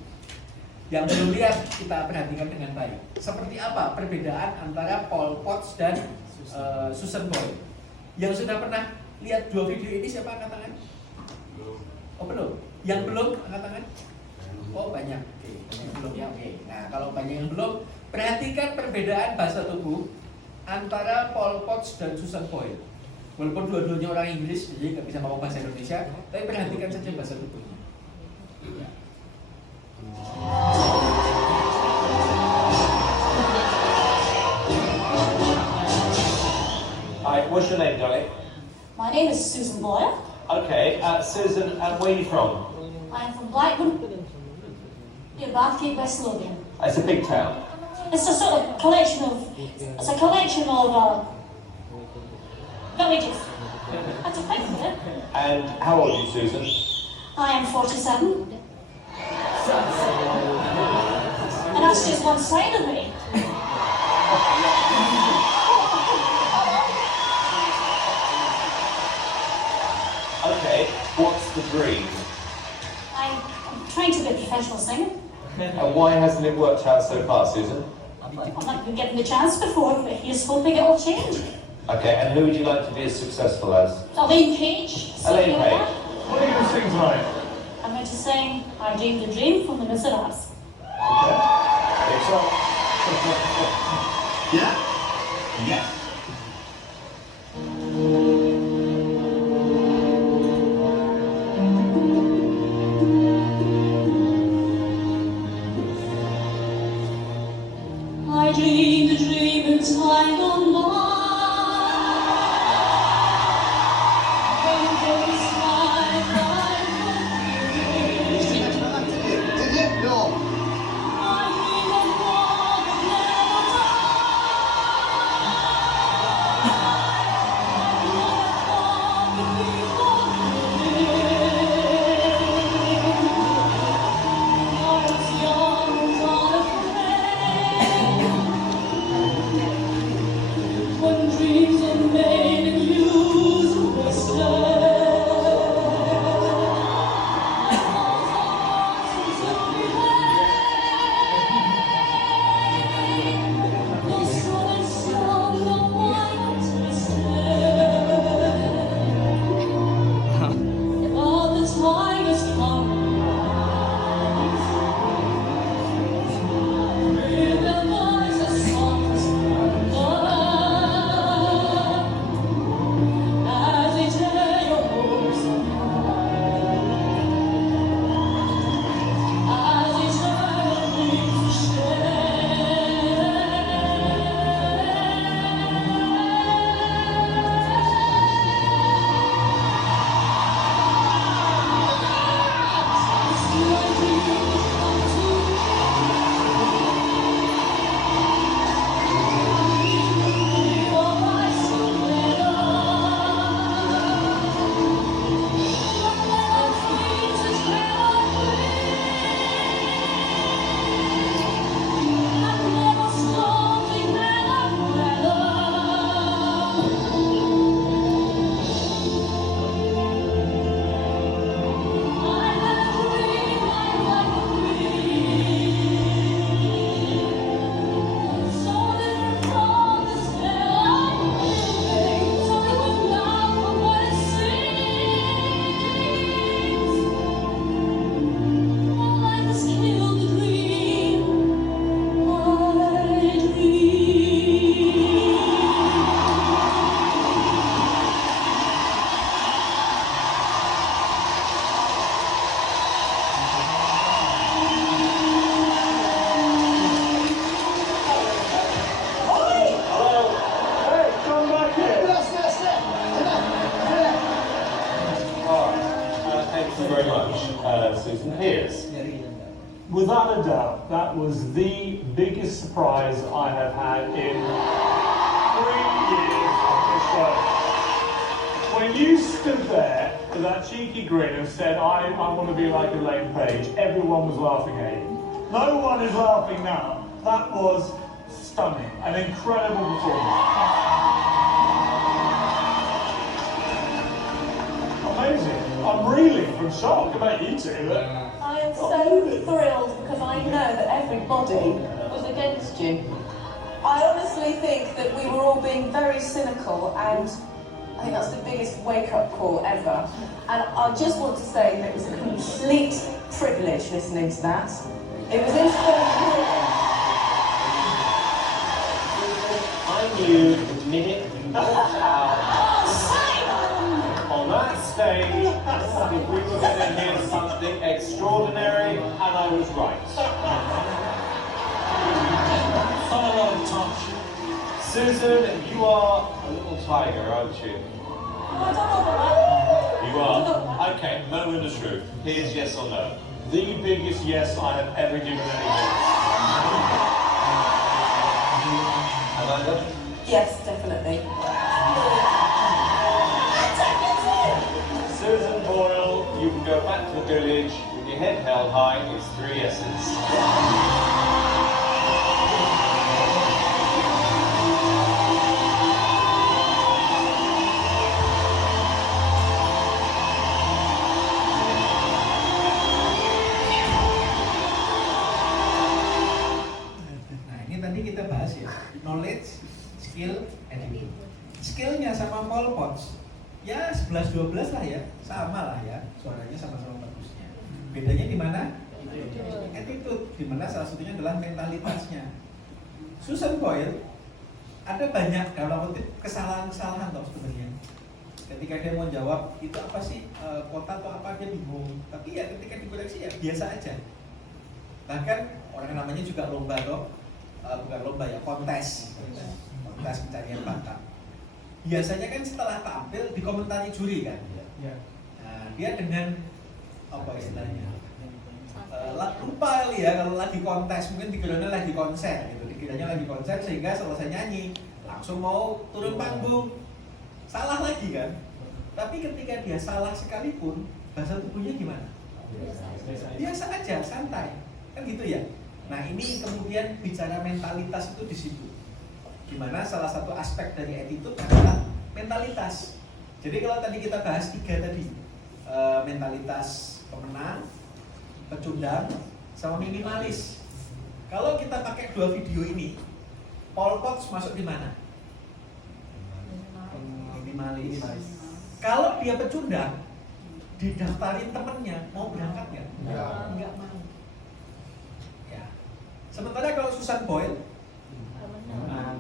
Yang belum lihat kita perhatikan dengan baik. Seperti apa perbedaan antara Pol Pot dan Susan Boyle? Yang sudah pernah lihat 2 video ini siapa angkat tangan? Oh belum. Yang belum angkat tangan? Oh banyak. Oke, yang belum ya. Oke. Nah kalau banyak yang belum, perhatikan perbedaan bahasa tubuh antara Pol Pot dan Susan Boyle. Walaupun dua-duanya orang Inggris, jadi nggak bisa ngomong bahasa Indonesia, tapi perhatikan saja bahasa tubuhnya. Hi, what's your name, darling? My name is Susan Boyle. Okay, Susan, where are you from? I'm from Blackburn, near Bathgate, West Lothian. It's a big town. It's a sort of collection of villages. That's a thing, isn't it? And how old are you, Susan? I am 47. And that's just one side of me. Okay, what's the dream? I'm trying to be a professional singer. And why hasn't it worked out so far, Susan? I've not been given the chance before, but here's hoping it will change. Okay, and who would you like to be as successful as? Elaine Page. Elaine something like Page. that. What are you going to sing tonight? I'm going to sing I Dreamed a Dream from the Miserables. Okay. Big song. Yeah? Yes. I dreamed a dream in time gone by. When there was time Did it? No. I dreamed of love that never died. Susan Pearce. Without a doubt, that was the biggest surprise I have had in 3 years of the show. When you stood there with that cheeky grin and said, I want to be like Elaine Page, everyone was laughing at you. No one is laughing now. That was stunning, an incredible performance. Amazing. I'm reeling from shock about you two. I am so thrilled because I know that everybody was against you. I honestly think that we were all being very cynical, and I think that's the biggest wake-up call ever. And I just want to say that it was a complete privilege listening to that. It was inspiring. I knew the minute you walked out on that stage that we were going to hear something extraordinary, and I was right. Not a lot of touch. Susan, you are a little tiger, aren't you? I don't know about that. You are? Okay, moment of truth. Here's yes or no. The biggest yes I have ever given anyone. Amanda? Yes, definitely. Susan Boyle, you can go back to the village with your head held high. It's 3 yeses. Nah, ini tadi kita bahas ya, knowledge, skill, attitude. Skillnya sama Paul Potts, ya 11-12 lah ya, sama lah ya, suaranya sama-sama bagusnya. Bedanya di mana? Attitude, di mana salah satunya adalah mentalitasnya. Susan Boyle ada banyak dalam kutip kesalahan-kesalahan toh sebenarnya. Ketika dia mau jawab itu apa sih kota atau apa, dia bingung. Tapi ya ketika dikoreksi ya biasa aja. Bahkan orang namanya juga lomba toh, bukan lomba ya, kontes pencarian bakat. Biasanya kan setelah tampil dikomentari juri kan. Nah, dia dengan apa istilahnya? Lupa kali ya kalau lagi kontes, mungkin dikiranya lagi konser gitu. Dikiranya lagi konser sehingga selesai nyanyi langsung mau turun panggung. Salah lagi kan? Tapi ketika dia salah sekalipun, bahasa tubuhnya gimana? Biasa aja, santai. Kan gitu ya. Nah, ini kemudian bicara mentalitas itu di situ. Dimana salah satu aspek dari attitude adalah mentalitas. Jadi kalau tadi kita bahas 3 tadi, mentalitas pemenang, pecundang, sama minimalis. Kalau kita pakai 2 video ini, Paul Potts masuk di mana? Minimalis. Kalau dia pecundang, didaftarin temennya, mau berangkat nggak? Nggak mau. Ya. Sementara kalau Susan Boyle, nah,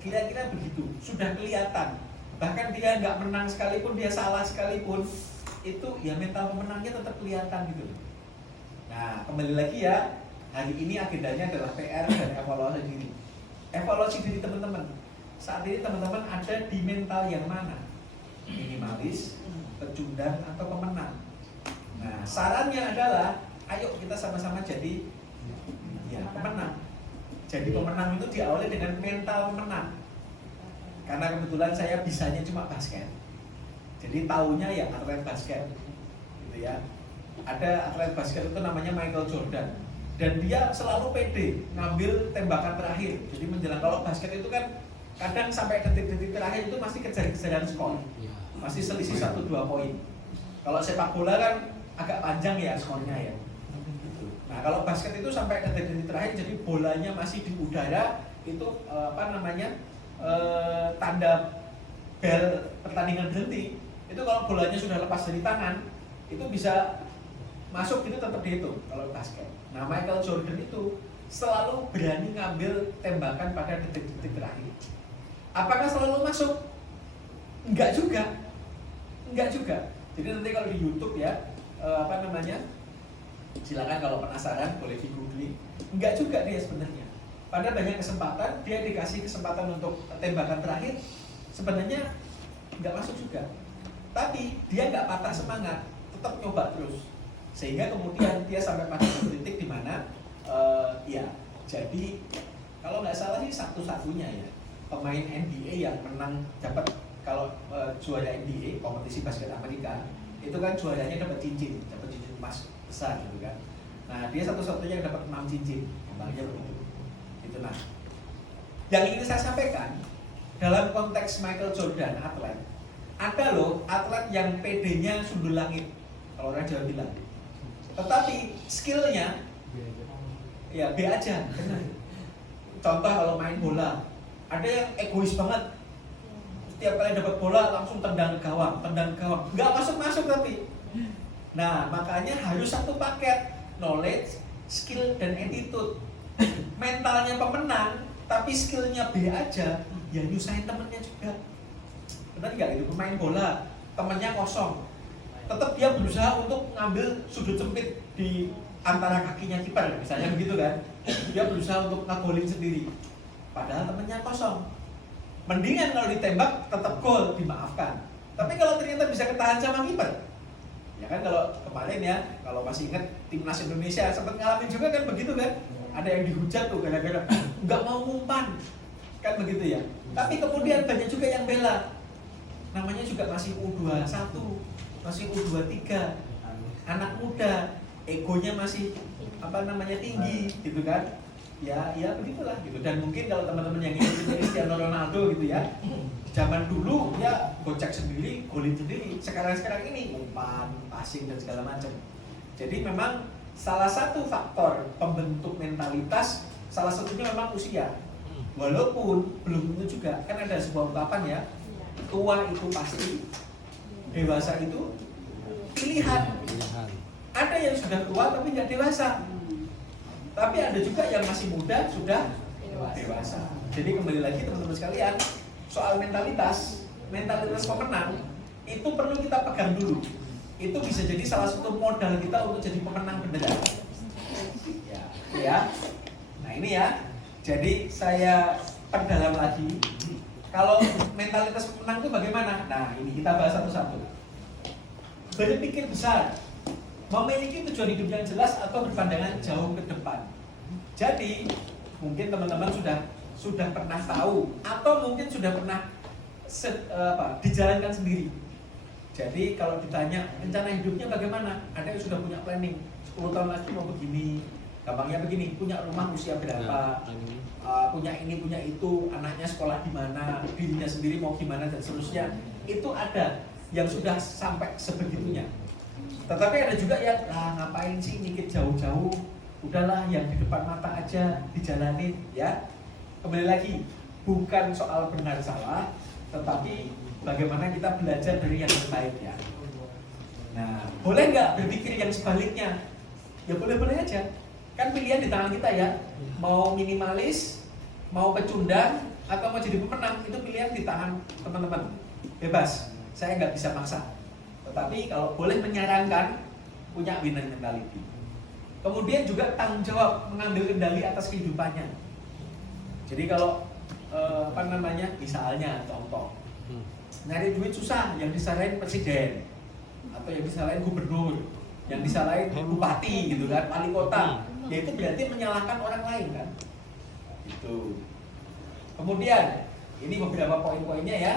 kira-kira begitu, sudah kelihatan. Bahkan dia nggak menang sekalipun, dia salah sekalipun, itu ya mental pemenangnya tetap kelihatan gitu. Nah, kembali lagi ya, hari ini agendanya adalah PR dan evaluasi diri. Evaluasi diri teman-teman. Saat ini teman-teman ada di mental yang mana? Minimalis, pecundang, atau pemenang. Nah, sarannya adalah, ayo kita sama-sama jadi ya pemenang. Jadi pemenang itu diawali dengan mental pemenang. Karena kebetulan saya bisanya cuma basket. Jadi taunya ya atlet basket, gitu ya. Ada atlet basket itu namanya Michael Jordan, dan dia selalu pede ngambil tembakan terakhir. Jadi menjelang, kalau basket itu kan kadang sampai detik-detik terakhir itu masih kejar-kejaran skor, masih selisih 1-2 poin. Kalau sepak bola kan agak panjang ya skornya ya. Nah, kalau basket itu sampai detik-detik terakhir, jadi bolanya masih di udara, itu tanda bel pertandingan berhenti. Itu kalau bolanya sudah lepas dari tangan, itu bisa masuk, itu tetap dihitung kalau basket. Nah, Michael Jordan itu selalu berani ngambil tembakan pada detik-detik terakhir. Apakah selalu masuk? Enggak juga. Jadi nanti kalau di YouTube ya, silakan kalau penasaran boleh di googling. Enggak juga dia sebenarnya. Pada banyak kesempatan dia dikasih kesempatan untuk tembakan terakhir, sebenarnya enggak masuk juga. Tapi dia enggak patah semangat, tetap nyoba terus. Sehingga kemudian dia sampai pada titik di mana ya jadi kalau nggak salah sih satu-satunya ya pemain NBA yang menang dapat kalau juara NBA kompetisi basket Amerika itu kan juaranya dapat cincin emas besar gitu kan. Nah dia satu-satunya yang dapat 6 cincin, kembalinya begitu. Itu nah. Yang ingin saya sampaikan dalam konteks Michael Jordan atlet, ada loh atlet yang PD-nya sundul langit kalau orang Jawa bilang. Tetapi skillnya ya B aja. Contoh kalau main bola, ada yang egois banget. Setiap kali dapat bola langsung tendang ke gawang, nggak masuk tapi. Nah makanya harus satu paket, knowledge, skill dan attitude. Mentalnya pemenang, tapi skillnya B aja, ya nyusahin temennya juga. Benar nggak itu pemain bola, temennya kosong, tetap dia berusaha untuk ngambil sudut sempit di antara kakinya kiper, misalnya begitu kan. Dia berusaha untuk ngegolin sendiri, padahal temennya kosong. Mendingan kalau ditembak tetap gol, dimaafkan. Tapi kalau ternyata bisa ketahan sama kiper, ya kan kalau kemarin ya, kalau masih ingat timnas Indonesia sempat ngalamin juga kan begitu kan. Ada yang dihujat tuh gara-gara nggak mau ngumpan, kan begitu ya. Tapi kemudian banyak juga yang bela, namanya juga masih U21, masih U23, anak muda, egonya masih tinggi gitu kan. Ya begitulah gitu. Dan mungkin kalau teman-teman yang ingin Cristiano Ronaldo gitu ya, zaman dulu ya gocek sendiri, golin sendiri. Sekarang ini umpan, passing dan segala macam. Jadi memang salah satu faktor pembentuk mentalitas, salah satunya memang usia. Walaupun belum tentu juga, kan ada sebuah ungkapan ya, tua itu pasti, dewasa itu pilihan. Ada yang sudah tua tapi nggak dewasa. Tapi ada juga yang masih muda sudah dewasa. Jadi kembali lagi teman-teman sekalian, soal mentalitas pemenang itu perlu kita pegang dulu. Itu bisa jadi salah satu modal kita untuk jadi pemenang beneran. Ya. Nah ini ya. Jadi saya perdalam lagi. Kalau mentalitas pemenang itu bagaimana? Nah ini kita bahas satu-satu. Berpikir besar, memiliki tujuan hidup yang jelas atau berpandangan jauh ke depan. Jadi mungkin teman-teman sudah pernah tahu atau mungkin sudah pernah dijalankan sendiri. Jadi kalau ditanya rencana hidupnya bagaimana, ada yang sudah punya planning 10 tahun lagi mau begini, gampangnya begini, punya rumah usia berapa, punya ini punya itu, anaknya sekolah di mana, dirinya sendiri mau gimana dan seterusnya. Itu ada yang sudah sampai sebegitunya. Tetapi ada juga yang ngapain sih mikir jauh-jauh, udahlah yang di depan mata aja dijalanin ya. Kembali lagi, bukan soal benar salah, tetapi bagaimana kita belajar dari yang terbaik ya. Nah, boleh nggak berpikir yang sebaliknya? Ya boleh-boleh aja. Kan pilihan di tangan kita ya. Mau minimalis, mau pecundang, atau mau jadi pemenang, itu pilihan di tangan teman-teman. Bebas, saya nggak bisa maksa. Tetapi kalau boleh menyarankan, punya winner mentality. Kemudian juga tanggung jawab mengambil kendali atas kehidupannya. Jadi kalau misalnya contoh, nyari duit susah, yang disalahin presiden, atau yang disalahin gubernur, yang disalahin bupati gitu kan, wali kota, ya itu berarti menyalahkan orang lain kan. Itu. Kemudian ini beberapa poin-poinnya ya,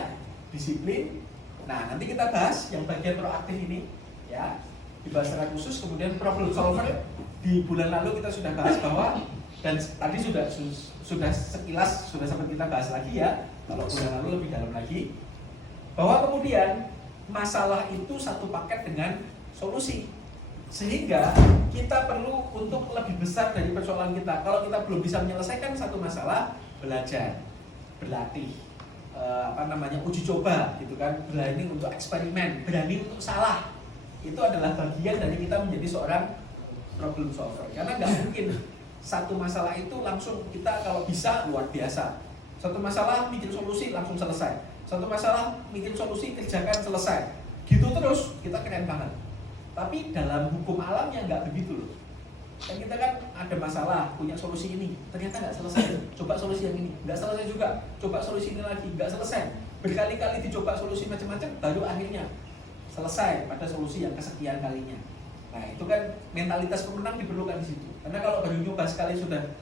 disiplin. Nah nanti kita bahas yang bagian proaktif ini ya, dibahas secara khusus. Kemudian problem solver, di bulan lalu kita sudah bahas bahwa, dan tadi sudah sekilas sudah sempat kita bahas lagi ya, kalau bulan lalu lebih dalam lagi, bahwa kemudian masalah itu satu paket dengan solusi. Sehingga kita perlu untuk lebih besar dari persoalan kita. Kalau kita belum bisa menyelesaikan satu masalah, belajar, berlatih, uji coba gitu kan, berani untuk eksperimen, berani untuk salah. Itu adalah bagian dari kita menjadi seorang problem solver. Karena nggak mungkin satu masalah itu langsung kita kalau bisa luar biasa. Satu masalah bikin solusi langsung selesai. Satu masalah bikin solusi kerjakan selesai. Gitu terus kita keren banget. Tapi dalam hukum alamnya nggak begitu loh. Dan kita kan ada masalah, punya solusi ini, ternyata nggak selesai. Coba solusi yang ini, nggak selesai juga. Coba solusi ini lagi, nggak selesai. Berkali-kali dicoba solusi macam-macam, baru akhirnya selesai pada solusi yang kesekian kalinya. Nah itu kan mentalitas pemenang diperlukan di situ. Karena kalau baru nyoba sekali sudah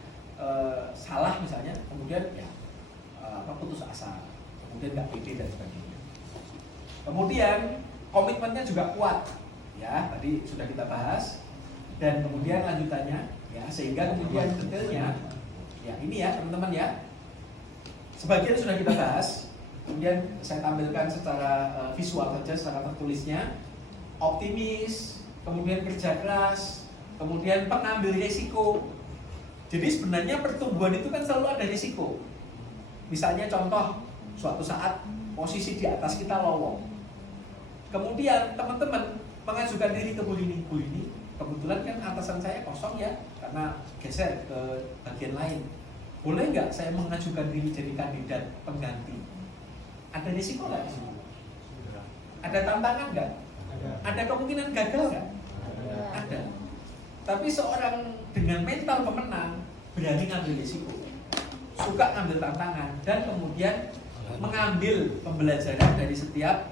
salah misalnya, kemudian ya putus asa, kemudian nggak pede dan sebagainya. Kemudian komitmennya juga kuat, ya tadi sudah kita bahas. Dan kemudian lanjutannya, ya sehingga kemudian detailnya, ya ini ya teman-teman ya. Sebagian sudah kita bahas, kemudian saya tampilkan secara visual saja, secara tertulisnya. Optimis, kemudian kerja keras, kemudian pengambil risiko. Jadi sebenarnya pertumbuhan itu kan selalu ada risiko. Misalnya contoh, suatu saat posisi di atas kita lowong. Kemudian teman-teman mengajukan diri ke Bu Lini. Kebetulan kan atasan saya kosong ya, karena geser ke bagian lain. Boleh nggak saya mengajukan diri jadi kandidat pengganti? Ada risiko nggak di situ? Ada tantangan nggak? Ada kemungkinan gagal nggak? Ada. Tapi seorang dengan mental pemenang berani ngambil risiko, suka ngambil tantangan, dan kemudian mengambil pembelajaran dari setiap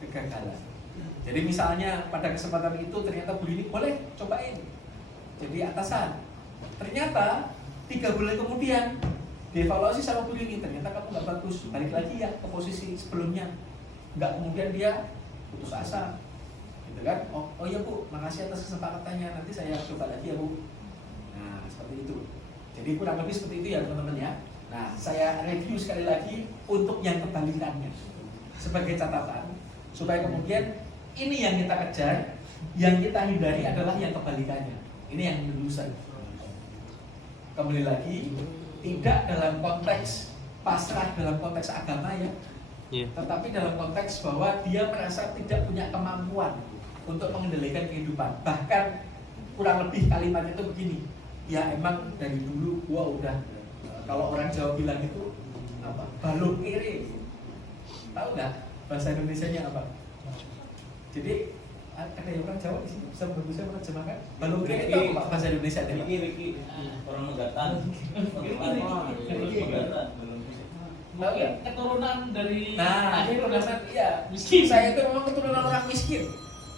kegagalan. Jadi misalnya pada kesempatan itu ternyata Bu Lini boleh cobain jadi atasan. Ternyata 3 bulan kemudian dievaluasi sama Bu Lini, ternyata kamu nggak bagus, balik lagi ya ke posisi sebelumnya. Nggak kemudian dia putus asa, gitu kan? Oh iya Bu, makasih atas kesepakatannya, nanti saya coba lagi ya Bu. Nah seperti itu. Jadi kurang lebih seperti itu ya teman-teman ya. Nah saya review sekali lagi untuk yang kebalikannya sebagai catatan, supaya kemudian ini yang kita kejar, yang kita hindari adalah yang kebalikannya. Ini yang lulusan. Kembali lagi, tidak dalam konteks pasrah dalam konteks agama ya, tetapi dalam konteks bahwa dia merasa tidak punya kemampuan untuk mengendalikan kehidupan. Bahkan kurang lebih kalimat itu begini, ya emang dari dulu gua udah, kalau orang Jawa bilang itu apa? Balung kiri. Tahu nggak bahasa Indonesianya apa? Jadi ada yang orang Jawa di sini bisa menerjemahkan balung kiri itu apa bahasa Indonesia? Riki orang Megatan. Tahu ya? Keturunan dari keturunan iya. Miskin. Saya itu memang keturunan orang miskin.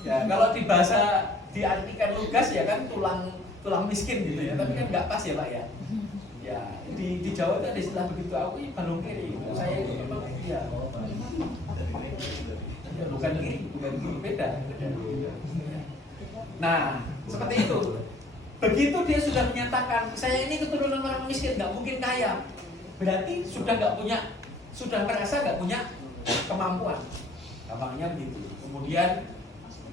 Ya, kalau di bahasa diartikan lugas ya kan tulang miskin gitu ya. Tapi kan nggak pas ya Pak ya. Ya, di Jawa itu ada istilah begitu, aku ini balung kiri. Saya itu memang iya. Bukan kiri, beda. Nah, seperti itu. Begitu dia sudah menyatakan, saya ini keturunan orang miskin, nggak mungkin kaya. Berarti sudah merasa nggak punya kemampuan. Gampangnya begitu. Kemudian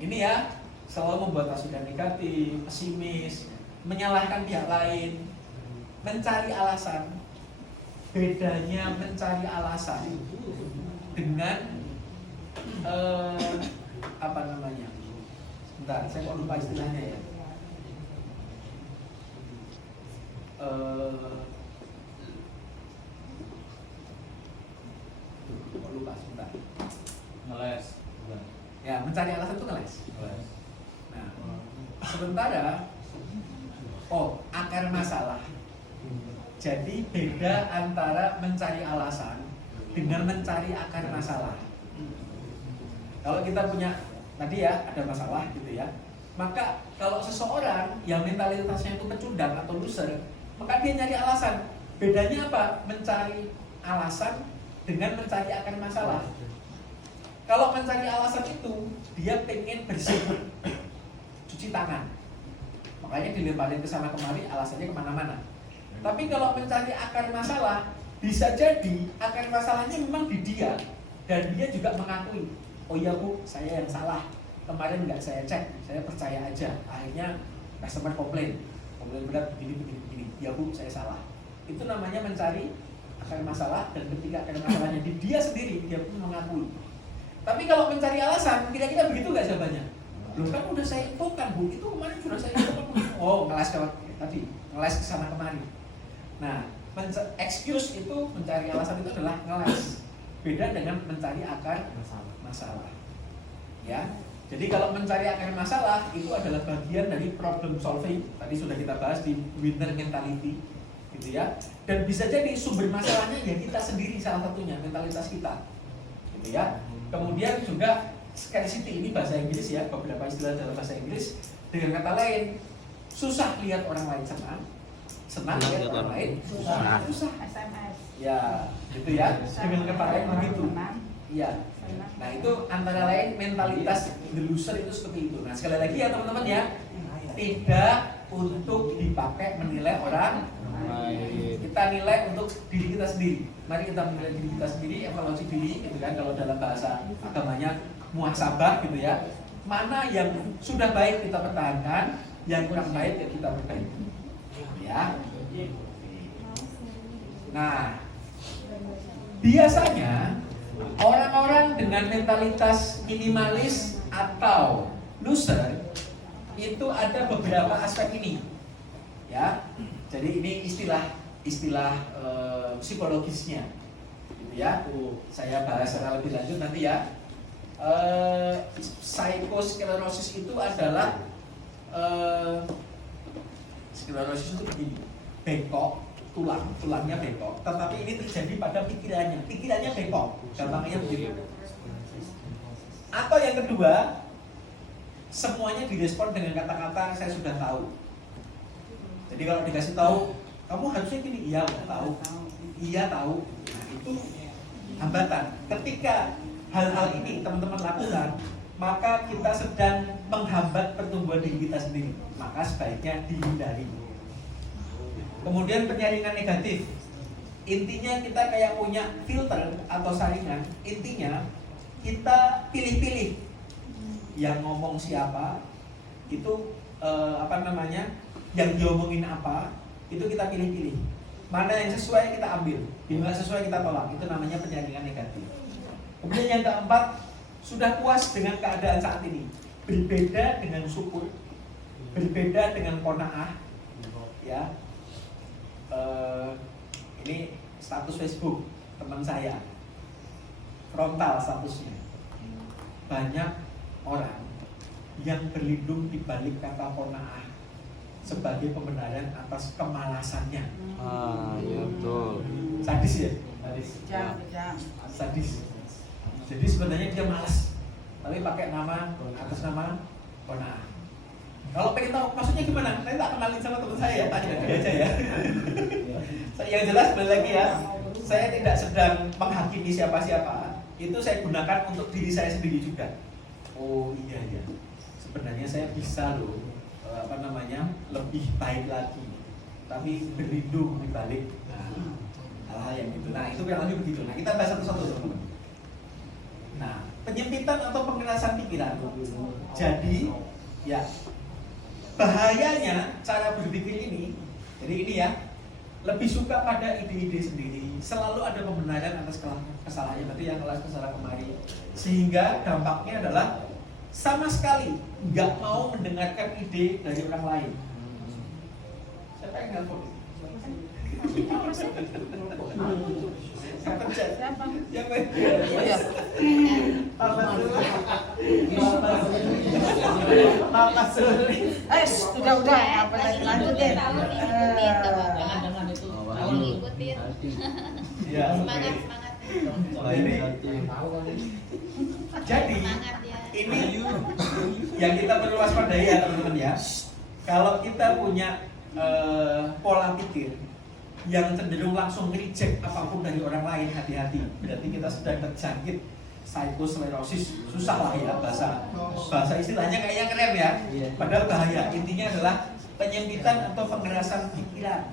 ini ya, selalu membuat asuhan negatif, pesimis, menyalahkan pihak lain, mencari alasan. Bedanya mencari alasan dengan apa namanya? Sebentar, saya kok lupa istilahnya ya. Kok lupa sebentar. Ngeles. Ya, mencari alasan itu ngeles. Nah, sementara akar masalah. Jadi beda antara mencari alasan dengan mencari akar masalah. Kalau kita punya tadi ya ada masalah gitu ya, maka kalau seseorang yang mentalitasnya itu pecundang atau loser, maka dia nyari alasan. Bedanya apa? Mencari alasan dengan mencari akar masalah. Kalau mencari alasan itu dia pengen bersih, cuci tangan, makanya dilemparin ke sana kemari, alasannya kemana-mana. Tapi kalau mencari akar masalah, bisa jadi akar masalahnya memang di dia, dan dia juga mengakui, oh iya Bu, saya yang salah, kemarin nggak saya cek, saya percaya aja, akhirnya customer komplain berat begini, ya Bu, saya salah. Itu namanya mencari akar masalah, dan ketika akar masalahnya di dia sendiri, dia pun mengakui. Tapi kalau mencari alasan, kira-kira begitu nggak jawabannya? Loh kan udah saya infokan Bu, itu kemarin sudah saya infokan. Oh, ngeles tadi, ngeles kesana kemari. Nah, excuse itu, mencari alasan itu adalah ngeles. Beda dengan mencari akar masalah. Ya, jadi kalau mencari akar masalah itu adalah bagian dari problem solving. Tadi sudah kita bahas di winner mentality, gitu ya. Dan bisa jadi sumber masalahnya ya kita sendiri, salah satunya mentalitas kita, gitu ya. Kemudian juga scarcity, ini bahasa Inggris ya, beberapa istilah dalam bahasa Inggris. Dengan kata lain, susah lihat orang lain senang, senang lihat orang lain susah. SMS. Ya, gitu ya. Dengan kata lain begitu. Iya. Nah itu antara lain mentalitas the loser itu seperti itu. Nah sekali lagi ya teman-teman ya, tidak untuk dipakai menilai orang lain. Kita nilai untuk diri kita sendiri. Mari kita menilai diri kita sendiri, evaluasi diri, gitu kan. Kalau dalam bahasa agamanya muhasabah gitu ya. Mana yang sudah baik kita pertahankan, yang kurang baik ya kita perbaiki. Ya. Nah, biasanya orang-orang dengan mentalitas minimalis atau loser itu ada beberapa aspek ini, ya. Jadi ini istilah psikologisnya, gitu ya. Saya bahas secara lebih lanjut nanti ya. Psikosklerosis itu adalah sklerosis itu begini, bengkok. Tulangnya bengkok, tetapi ini terjadi pada pikirannya bengkok, gampangnya begitu. Atau yang kedua, semuanya direspon dengan kata-kata saya sudah tahu. Jadi kalau dikasih tahu, kamu harusnya gini, iya tahu, iya tahu. Nah itu hambatan. Ketika hal-hal ini teman-teman lakukan, maka kita sedang menghambat pertumbuhan diri kita sendiri. Maka sebaiknya dihindari. Kemudian penyaringan negatif. Intinya kita kayak punya filter atau saringan. Intinya kita pilih-pilih yang ngomong siapa, itu yang diomongin apa, itu kita pilih-pilih. Mana yang sesuai kita ambil, yang nggak sesuai kita tolak. Itu namanya penyaringan negatif. Kemudian yang keempat, sudah puas dengan keadaan saat ini, berbeda dengan syukur, berbeda dengan qanaah, ya. Ini status Facebook teman saya, frontal statusnya. Banyak orang yang berlindung di balik kata qanaah sebagai pembenaran atas kemalasannya. Iya betul. Sadis ya? Kejam. Sadis. Jadi sebenarnya dia malas, tapi pakai nama atas nama qanaah. Kalau pengen tahu maksudnya gimana, saya tak kenalin sama teman saya ya, tanya dia aja ya. Yang jelas balik lagi ya, saya tidak sedang menghakimi siapa-siapa. Itu saya gunakan untuk diri saya sendiri juga. Oh iya, sebenarnya saya bisa loh, lebih baik lagi. Tapi berlindung di balik hal-hal yang gitu. Nah itu kurang lebih begitu. Nah kita bahas satu-satu teman-teman. Nah penyempitan atau pengerasan pikiran. Jadi ya, bahayanya cara berpikir ini, jadi ini ya, lebih suka pada ide-ide sendiri, selalu ada pembenaran atas kesalahannya, berarti yang kelas kesalahan kemarin, sehingga dampaknya adalah sama sekali nggak mau mendengarkan ide dari orang lain. Siapa yang nelfon? Siapa? Udah, apa lagi lanjutin. Jangan itu. Ikutin. Ya, Semangat. jadi Semangat ya. ini yang kita perlu waspadai ya teman-teman ya. Kalau kita punya pola pikir yang cenderung langsung reject apapun dari orang lain, hati-hati. Berarti kita sedang terjangkit psikosklerosis. Susah lah ya bahasa istilahnya kayaknya keren ya. Padahal bahaya. Intinya adalah penyempitan atau pengerasan pikiran.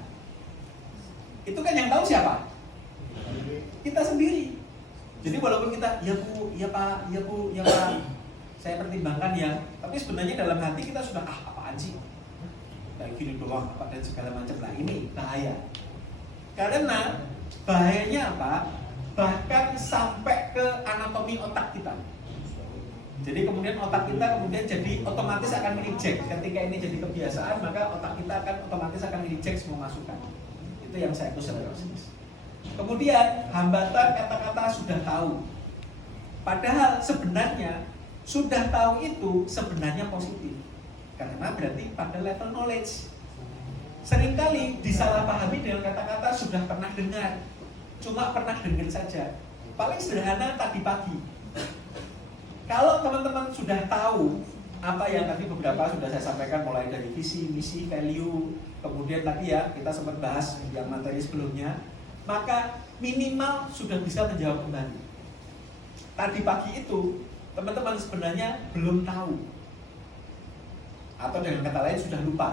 Itu kan yang tahu siapa? Kita sendiri. Jadi walaupun kita ya bu, ya pak, saya pertimbangkan ya. Tapi sebenarnya dalam hati kita sudah apaan sih? Kayak gini doang apa dan segala macam. Nah ini bahaya. Karena bahayanya apa? Bahkan sampai ke anatomi otak kita. Jadi kemudian otak kita jadi otomatis akan reject. Ketika ini jadi kebiasaan, maka otak kita akan otomatis akan reject semua masukan. Itu yang psikosklerosis. Kemudian hambatan kata-kata sudah tahu. Padahal sebenarnya sudah tahu itu sebenarnya positif. Karena berarti pada level knowledge. Seringkali disalahpahami dengan kata-kata sudah pernah dengar. Cuma pernah dengar saja. Paling sederhana tadi pagi. Kalau teman-teman sudah tahu apa yang tadi beberapa sudah saya sampaikan, mulai dari visi, misi, value, kemudian tadi ya kita sempat bahas yang materi sebelumnya, maka minimal sudah bisa menjawab kembali. Tadi pagi itu teman-teman sebenarnya belum tahu, atau dengan kata lain sudah lupa,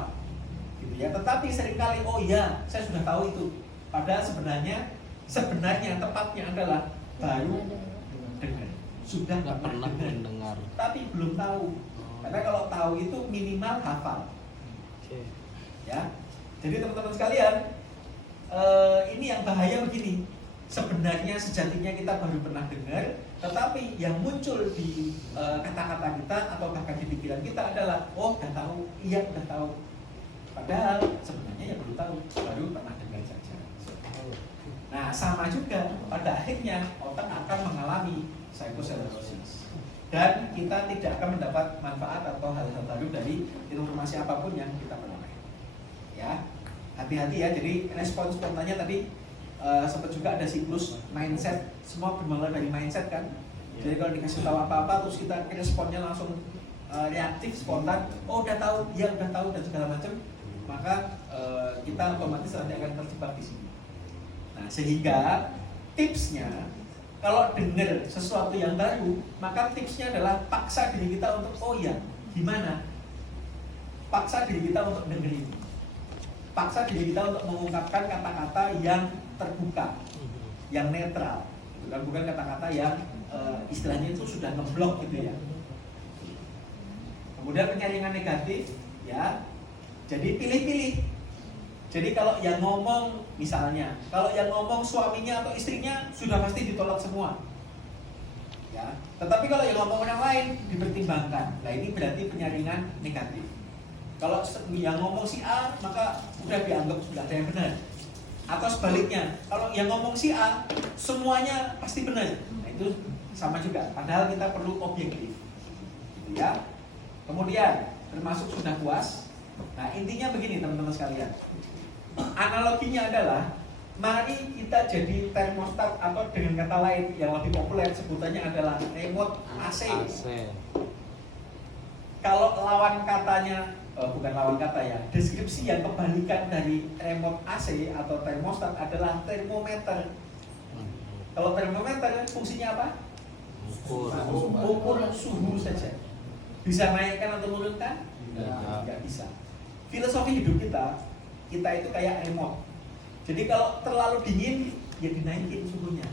gitu ya. Tetapi seringkali oh iya saya sudah tahu itu, padahal sebenarnya tepatnya adalah baru dengar, sudah Nggak pernah dengar, mendengar. tapi belum tahu. Karena kalau tahu itu minimal hafal. Oke. Ya, jadi teman-teman sekalian, ini yang bahaya begini. Sebenarnya sejatinya kita baru pernah dengar, tetapi yang muncul di kata-kata kita atau bahkan di pikiran kita adalah oh udah tahu, iya udah tahu. Padahal sebenarnya ya baru tahu, baru pernah dengar saja. Nah, sama juga pada akhirnya otak akan mengalami psikoserosis dan kita tidak akan mendapat manfaat atau hal-hal baru dari informasi apapun yang kita peroleh. Ya, hati-hati ya. Jadi respon spontannya tadi sempat juga ada siklus mindset, semua bermula dari mindset kan. Jadi kalau dikasih tahu apa-apa terus kita responnya langsung reaktif, spontan, oh udah tahu, ya udah tahu dan segala macam, maka kita otomatis nanti akan terjebak di sini. Nah, sehingga tipsnya kalau dengar sesuatu yang baru, maka tipsnya adalah paksa diri kita untuk oh ya, gimana? Paksa diri kita untuk dengerin. Paksa diri kita untuk mengungkapkan kata-kata yang terbuka, yang netral. Bukan kata-kata yang istilahnya itu sudah ngeblok gitu ya. Kemudian penyaringan negatif, ya. Jadi pilih-pilih. Jadi kalau yang ngomong misalnya, kalau yang ngomong suaminya atau istrinya sudah pasti ditolak semua. Ya. Tetapi kalau yang ngomong orang lain dipertimbangkan. Nah, ini berarti penyaringan negatif. Kalau yang ngomong si A, maka udah dianggap sudah ada yang benar. Atau sebaliknya, kalau yang ngomong si A, semuanya pasti benar. Nah, itu sama juga. Padahal kita perlu objektif. Gitu ya. Kemudian termasuk sudah puas. Nah, intinya begini teman-teman sekalian. Analoginya adalah mari kita jadi termostat atau dengan kata lain yang lebih populer sebutannya adalah remote AC. Kalau lawan katanya bukan lawan kata ya, deskripsi yang kebalikan dari remote AC atau termostat adalah termometer. Kalau termometer fungsinya apa? Ukur suhu saja. Bisa naikkan atau menurunkan? Tidak bisa. Filosofi hidup kita itu kayak remote. Jadi kalau terlalu dingin, ya dinaikin suhunya.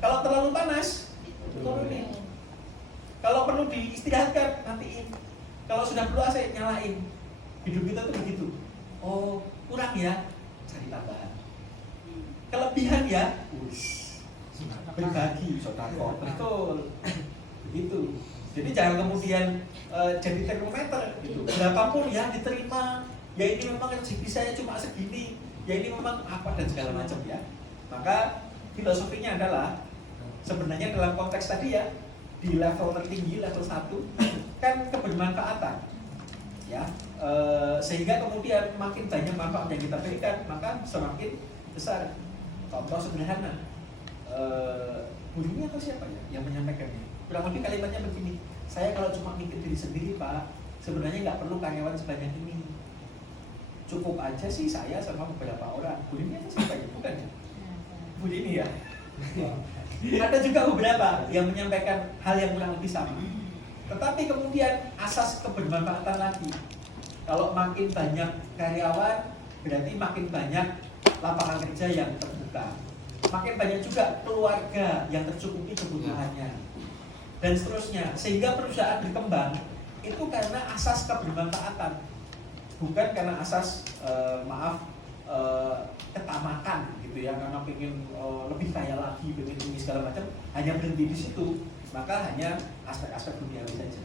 Kalau terlalu panas, turunin. Kalau perlu diistirahatkan, matiin. Kalau sudah perlu AC, nyalain. Hidup kita tuh begitu. Oh, kurang ya, cari tambahan. Kelebihan ya, berbagi, sodako. Betul. Begitu. Jadi jangan kemudian jadi termometer gitu. Berapapun ya diterima. Ya ini memang rezeki saya cuma segini, ya ini memang apa dan segala macam ya. Maka filosofinya adalah sebenarnya dalam konteks tadi ya, di level tertinggi, level 1 kan kebermanfaatan ya, sehingga kemudian makin banyak manfaat yang kita berikan maka semakin besar. Contoh sederhana, bunyinya atau siapa ya yang menyampaikannya, kurang lebih kalimatnya begini, saya kalau cuma mikir diri sendiri Pak, sebenarnya nggak perlu karyawan sebanyak ini, cukup aja sih saya sama beberapa orang. Bu Dini aja siapa ya? Bukan ya? Bu Dini ya? Ada juga beberapa yang menyampaikan hal yang kurang lebih sama. Tetapi kemudian asas kebermanfaatan lagi. Kalau makin banyak karyawan, berarti makin banyak lapangan kerja yang terbuka. Makin banyak juga keluarga yang tercukupi kebutuhannya. Dan seterusnya. Sehingga perusahaan berkembang itu karena asas kebermanfaatan. Bukan karena asas ketamakan gitu ya, karena pengen lebih kaya lagi, pengen ini segala macam, hanya berhenti di situ, maka hanya aspek-aspek duniawi saja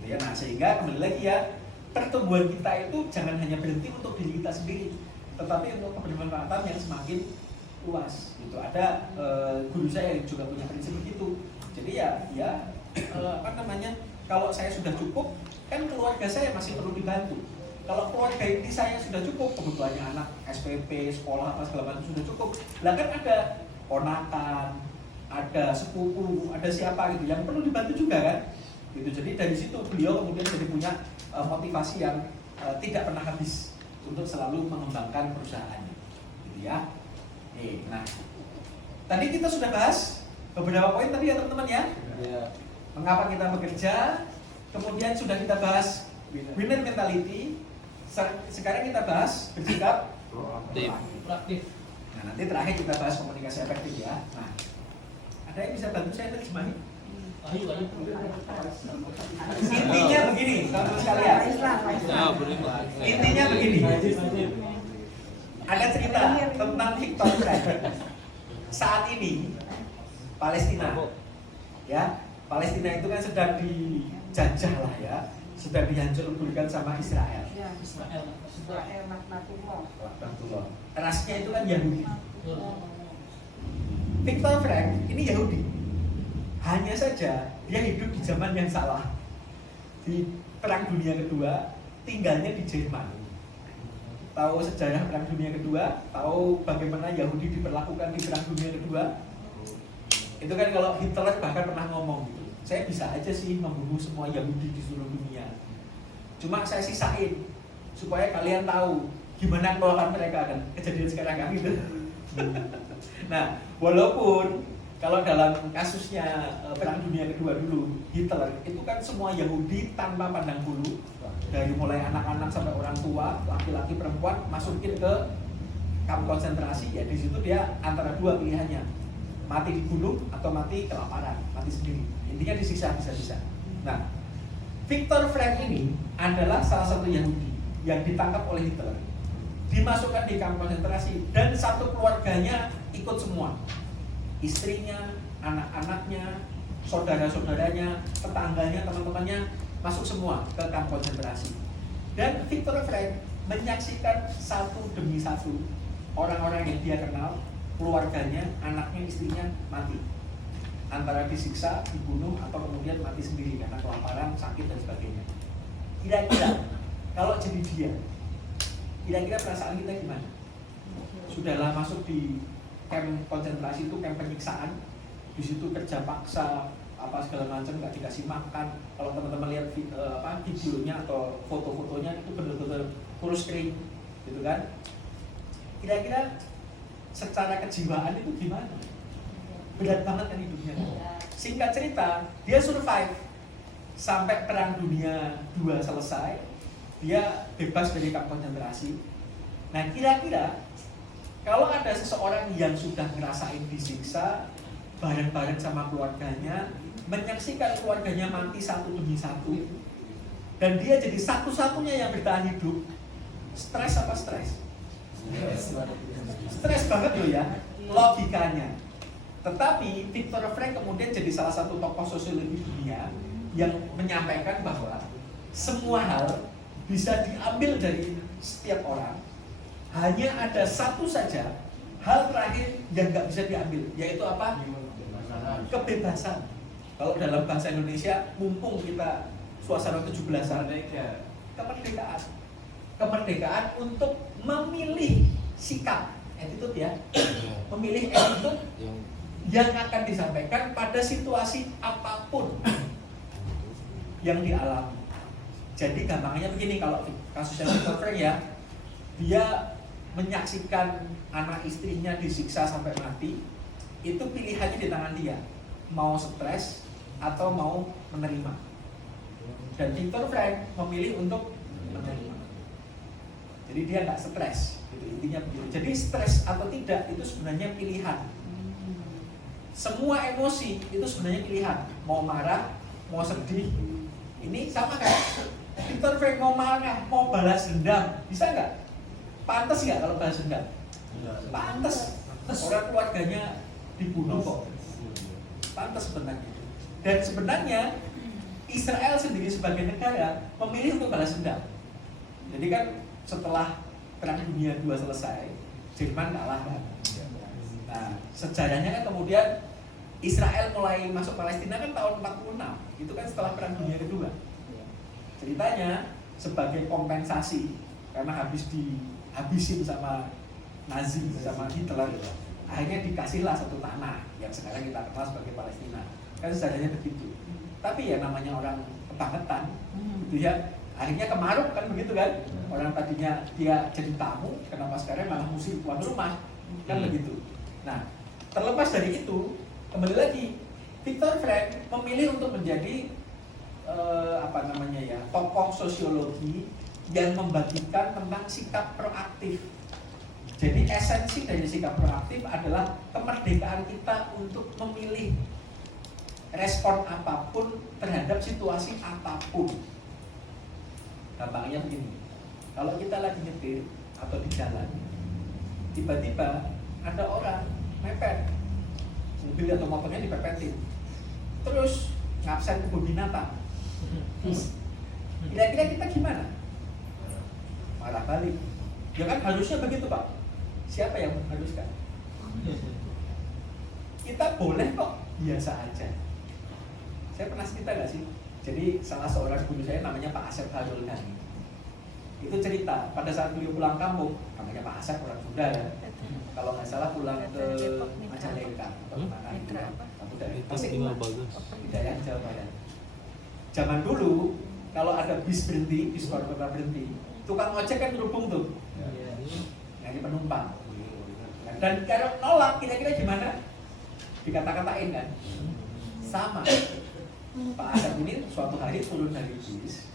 gitu ya. Nah, sehingga kembali lagi ya, pertumbuhan kita itu jangan hanya berhenti untuk diri kita sendiri, tetapi untuk kebermanfaatan yang semakin luas gitu. Ada guru saya yang juga punya prinsip begitu. Jadi kalau saya sudah cukup, kan keluarga saya masih perlu dibantu. Kalau keluarga inti saya sudah cukup, kebutuhannya anak SPP, sekolah, apa segala macam sudah cukup. Lah kan ada ponakan, ada sepupu, ada siapa gitu yang perlu dibantu juga kan. Gitu. Jadi dari situ beliau kemudian jadi punya motivasi yang tidak pernah habis untuk selalu mengembangkan perusahaannya, gitu ya. Oke, nah tadi kita sudah bahas beberapa poin tadi ya teman-teman ya. Mengapa kita bekerja, kemudian sudah kita bahas winner mentality. Sekarang kita bahas bersikap proaktif. Nah, nanti terakhir kita bahas komunikasi efektif ya. Nah, ada yang bisa bantu saya terjemahin? Intinya begini, teman-teman sekalian. Intinya begini. Ada cerita tentang Viktor Frankl. Saat ini Palestina, ya, Palestina itu kan sedang dijajah lah ya, sedang dihancur-hancurkan sama Israel. Israel Laknatullah. Rasnya itu kan Yahudi. Viktor Frankl ini Yahudi. Hanya saja dia hidup di zaman yang salah. Di Perang Dunia Kedua, tinggalnya di Jerman. Tahu sejarah Perang Dunia Kedua? Tahu bagaimana Yahudi diperlakukan di Perang Dunia Kedua? Itu kan kalau Hitler bahkan pernah ngomong gitu, saya bisa aja sih membunuh semua Yahudi di seluruh dunia. Cuma saya sisain supaya kalian tahu gimana kelolaan mereka kan. Kejadian sekarang kan gitu. Nah, walaupun kalau dalam kasusnya Perang Dunia Kedua dulu, Hitler itu kan semua Yahudi tanpa pandang bulu, dari mulai anak-anak sampai orang tua, laki-laki perempuan masukin ke kamp konsentrasi. Ya di situ dia antara dua pilihannya, mati dibunuh atau mati kelaparan, mati sendiri. Intinya disiksa bisa-bisa. Nah, Viktor Frankl ini adalah salah satu Yahudi yang ditangkap oleh Hitler, dimasukkan di kamp konsentrasi, dan satu keluarganya ikut semua. Istrinya, anak-anaknya, saudara-saudaranya, tetangganya, teman-temannya masuk semua ke kamp konsentrasi. Dan Viktor Frankl menyaksikan satu demi satu orang-orang yang dia kenal, keluarganya, anaknya, istrinya mati. Antara disiksa, dibunuh, atau kemudian mati sendiri karena kelaparan, sakit, dan sebagainya. Kira-kira kalau jadi dia, kira-kira perasaan kita gimana? Sudahlah masuk di camp konsentrasi itu, camp penyiksaan, di situ kerja paksa, apa segala macam, nggak dikasih makan. Kalau teman-teman lihat videonya atau foto-fotonya itu benar-benar kurus kering, gitu kan? Kira-kira secara kejiwaan itu gimana? Berat banget kan hidupnya. Singkat cerita, dia survive sampai Perang Dunia II selesai. Dia bebas dari kamp konsentrasi. Nah, kira-kira kalau ada seseorang yang sudah ngerasain disiksa bareng-bareng sama keluarganya, menyaksikan keluarganya mati satu demi satu, dan dia jadi satu-satunya yang bertahan hidup, stres apa stres? Stres banget loh ya, logikanya. Tetapi Viktor Frankl kemudian jadi salah satu tokoh sosiologi dunia yang menyampaikan bahwa semua hal bisa diambil dari setiap orang. Hanya ada satu saja hal terakhir yang nggak bisa diambil, yaitu apa? Kebebasan. Kalau dalam bahasa Indonesia, mumpung kita suasana 17-an, kemerdekaan. Kemerdekaan untuk memilih sikap, attitude ya, memilih attitude yang akan disampaikan pada situasi apapun yang dialami. Jadi gampangnya begini, kalau kasusnya Viktor Frankl ya, dia menyaksikan anak istrinya disiksa sampai mati, itu pilihannya di tangan dia, mau stres atau mau menerima. Dan Viktor Frankl memilih untuk menerima. Jadi dia nggak stres, gitu, intinya begitu. Jadi stres atau tidak itu sebenarnya pilihan. Semua emosi itu sebenarnya pilihan. Mau marah, mau sedih, ini sama kan? Viktor Frankl mau marah, mau balas dendam, bisa nggak? Pantes nggak kalau balas dendam? Pantes. Orang keluarganya dibunuh kok. Pantes sebenarnya. Dan sebenarnya Israel sendiri sebagai negara memilih untuk balas dendam. Jadi kan setelah Perang Dunia II selesai, Jerman kalah kan. Nah, sejarahnya kan kemudian Israel mulai masuk Palestina kan tahun 46. Itu kan setelah Perang Dunia Kedua. Ceritanya sebagai kompensasi karena habis dihabisin sama Nazi, sama Hitler, akhirnya dikasihlah satu tanah yang sekarang kita kenal sebagai Palestina. Kan sejarahnya begitu. Tapi ya namanya orang kebangetan, gitu ya. Akhirnya kemaruk kan begitu kan? Orang tadinya dia jadi tamu, kenapa sekarang malah mesti tuan rumah, kan begitu. Nah, terlepas dari itu, kembali lagi, Viktor Frank memilih untuk menjadi tokoh sosiologi yang membagikan tentang sikap proaktif. Jadi esensi dari sikap proaktif adalah kemerdekaan kita untuk memilih respon apapun terhadap situasi apapun. Gampangnya begini, kalau kita lagi nyetir atau di jalan, tiba-tiba ada orang mepet, mobil atau motornya dipepetin, terus ngabsen kebun binatang. Kira-kira kita gimana? Marah balik. Ya kan harusnya begitu Pak. Siapa yang mengharuskan? Kita boleh kok biasa aja. Saya pernah cerita nggak sih? Jadi salah seorang guru saya namanya Pak Asep Khalil Ghani. Itu cerita pada saat beliau pulang kampung, namanya Pak Asep orang Sunda ya. Kalau nggak salah pulang ke Majalengka atau mana itu, kamu dari Hidayah Jawa Barat. Zaman dulu kalau ada bis berhenti, bis kota berhenti, tukang ojek kan berhubung tuh, nyari penumpang. Dan kalau nolak, kira-kira gimana? Dikata-katain kan? Sama. Pak Asep ini suatu hari turun dari bis,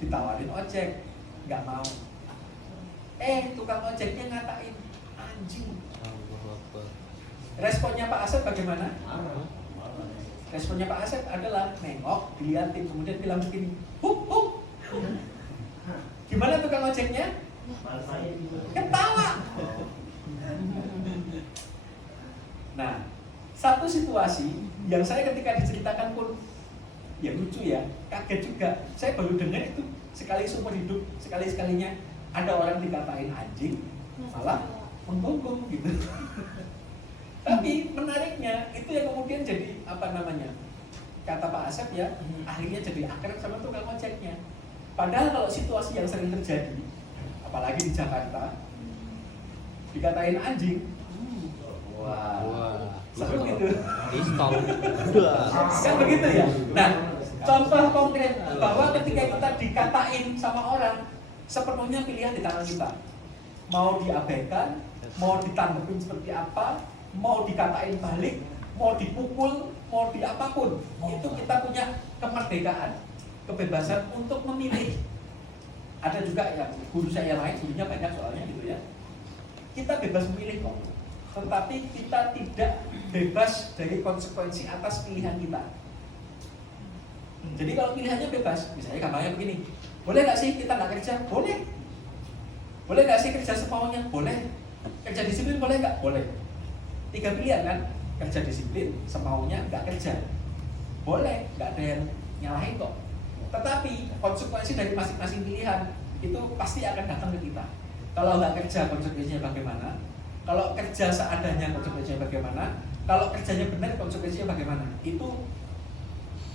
ditawarin ojek, nggak mau. Tukang ojeknya ngatain anjing. Responnya Pak Asep bagaimana? Responnya Pak Asep adalah nengok, dilihatin, kemudian bilang begini, huk. Gimana tukang ojeknya? Ketawa. Nah, satu situasi yang saya ketika diceritakan pun ya lucu ya, kaget juga. Saya baru dengar itu sekali seumur hidup, sekali-sekalinya ada orang dikatain anjing, malah menggonggong gitu. Tapi menariknya itu yang kemudian jadi kata Pak Asep ya, akhirnya jadi akrab sama tukang ojeknya. Padahal kalau situasi yang sering terjadi, apalagi di Jakarta, dikatain anjing, wah, seru gitu. Kan begitu ya. Nah, contoh konkret bahwa ketika kita dikatain sama orang, sepenuhnya pilihan di tangan kita. Mau diabaikan, mau ditanggapin seperti apa, mau dikatain balik, mau dipukul, mau di apapun, itu kita punya kemerdekaan, kebebasan untuk memilih. Ada juga yang guru saya lain, gurunya banyak soalnya gitu ya. Kita bebas memilih kok, tetapi kita tidak bebas dari konsekuensi atas pilihan kita. Jadi kalau pilihannya bebas, misalnya gampangnya begini, boleh nggak sih kita nggak kerja? Boleh. Boleh nggak sih kerja semaunya? Boleh. Kerja disiplin boleh nggak? Boleh. 3 pilihan kan? Kerja disiplin, semaunya nggak kerja. Boleh, nggak ada yang nyalahin kok. Tetapi konsekuensi dari masing-masing pilihan itu pasti akan datang ke kita. Kalau nggak kerja, konsekuensinya bagaimana? Kalau kerja seadanya, konsekuensinya bagaimana? Kalau kerjanya benar, konsekuensinya bagaimana? Itu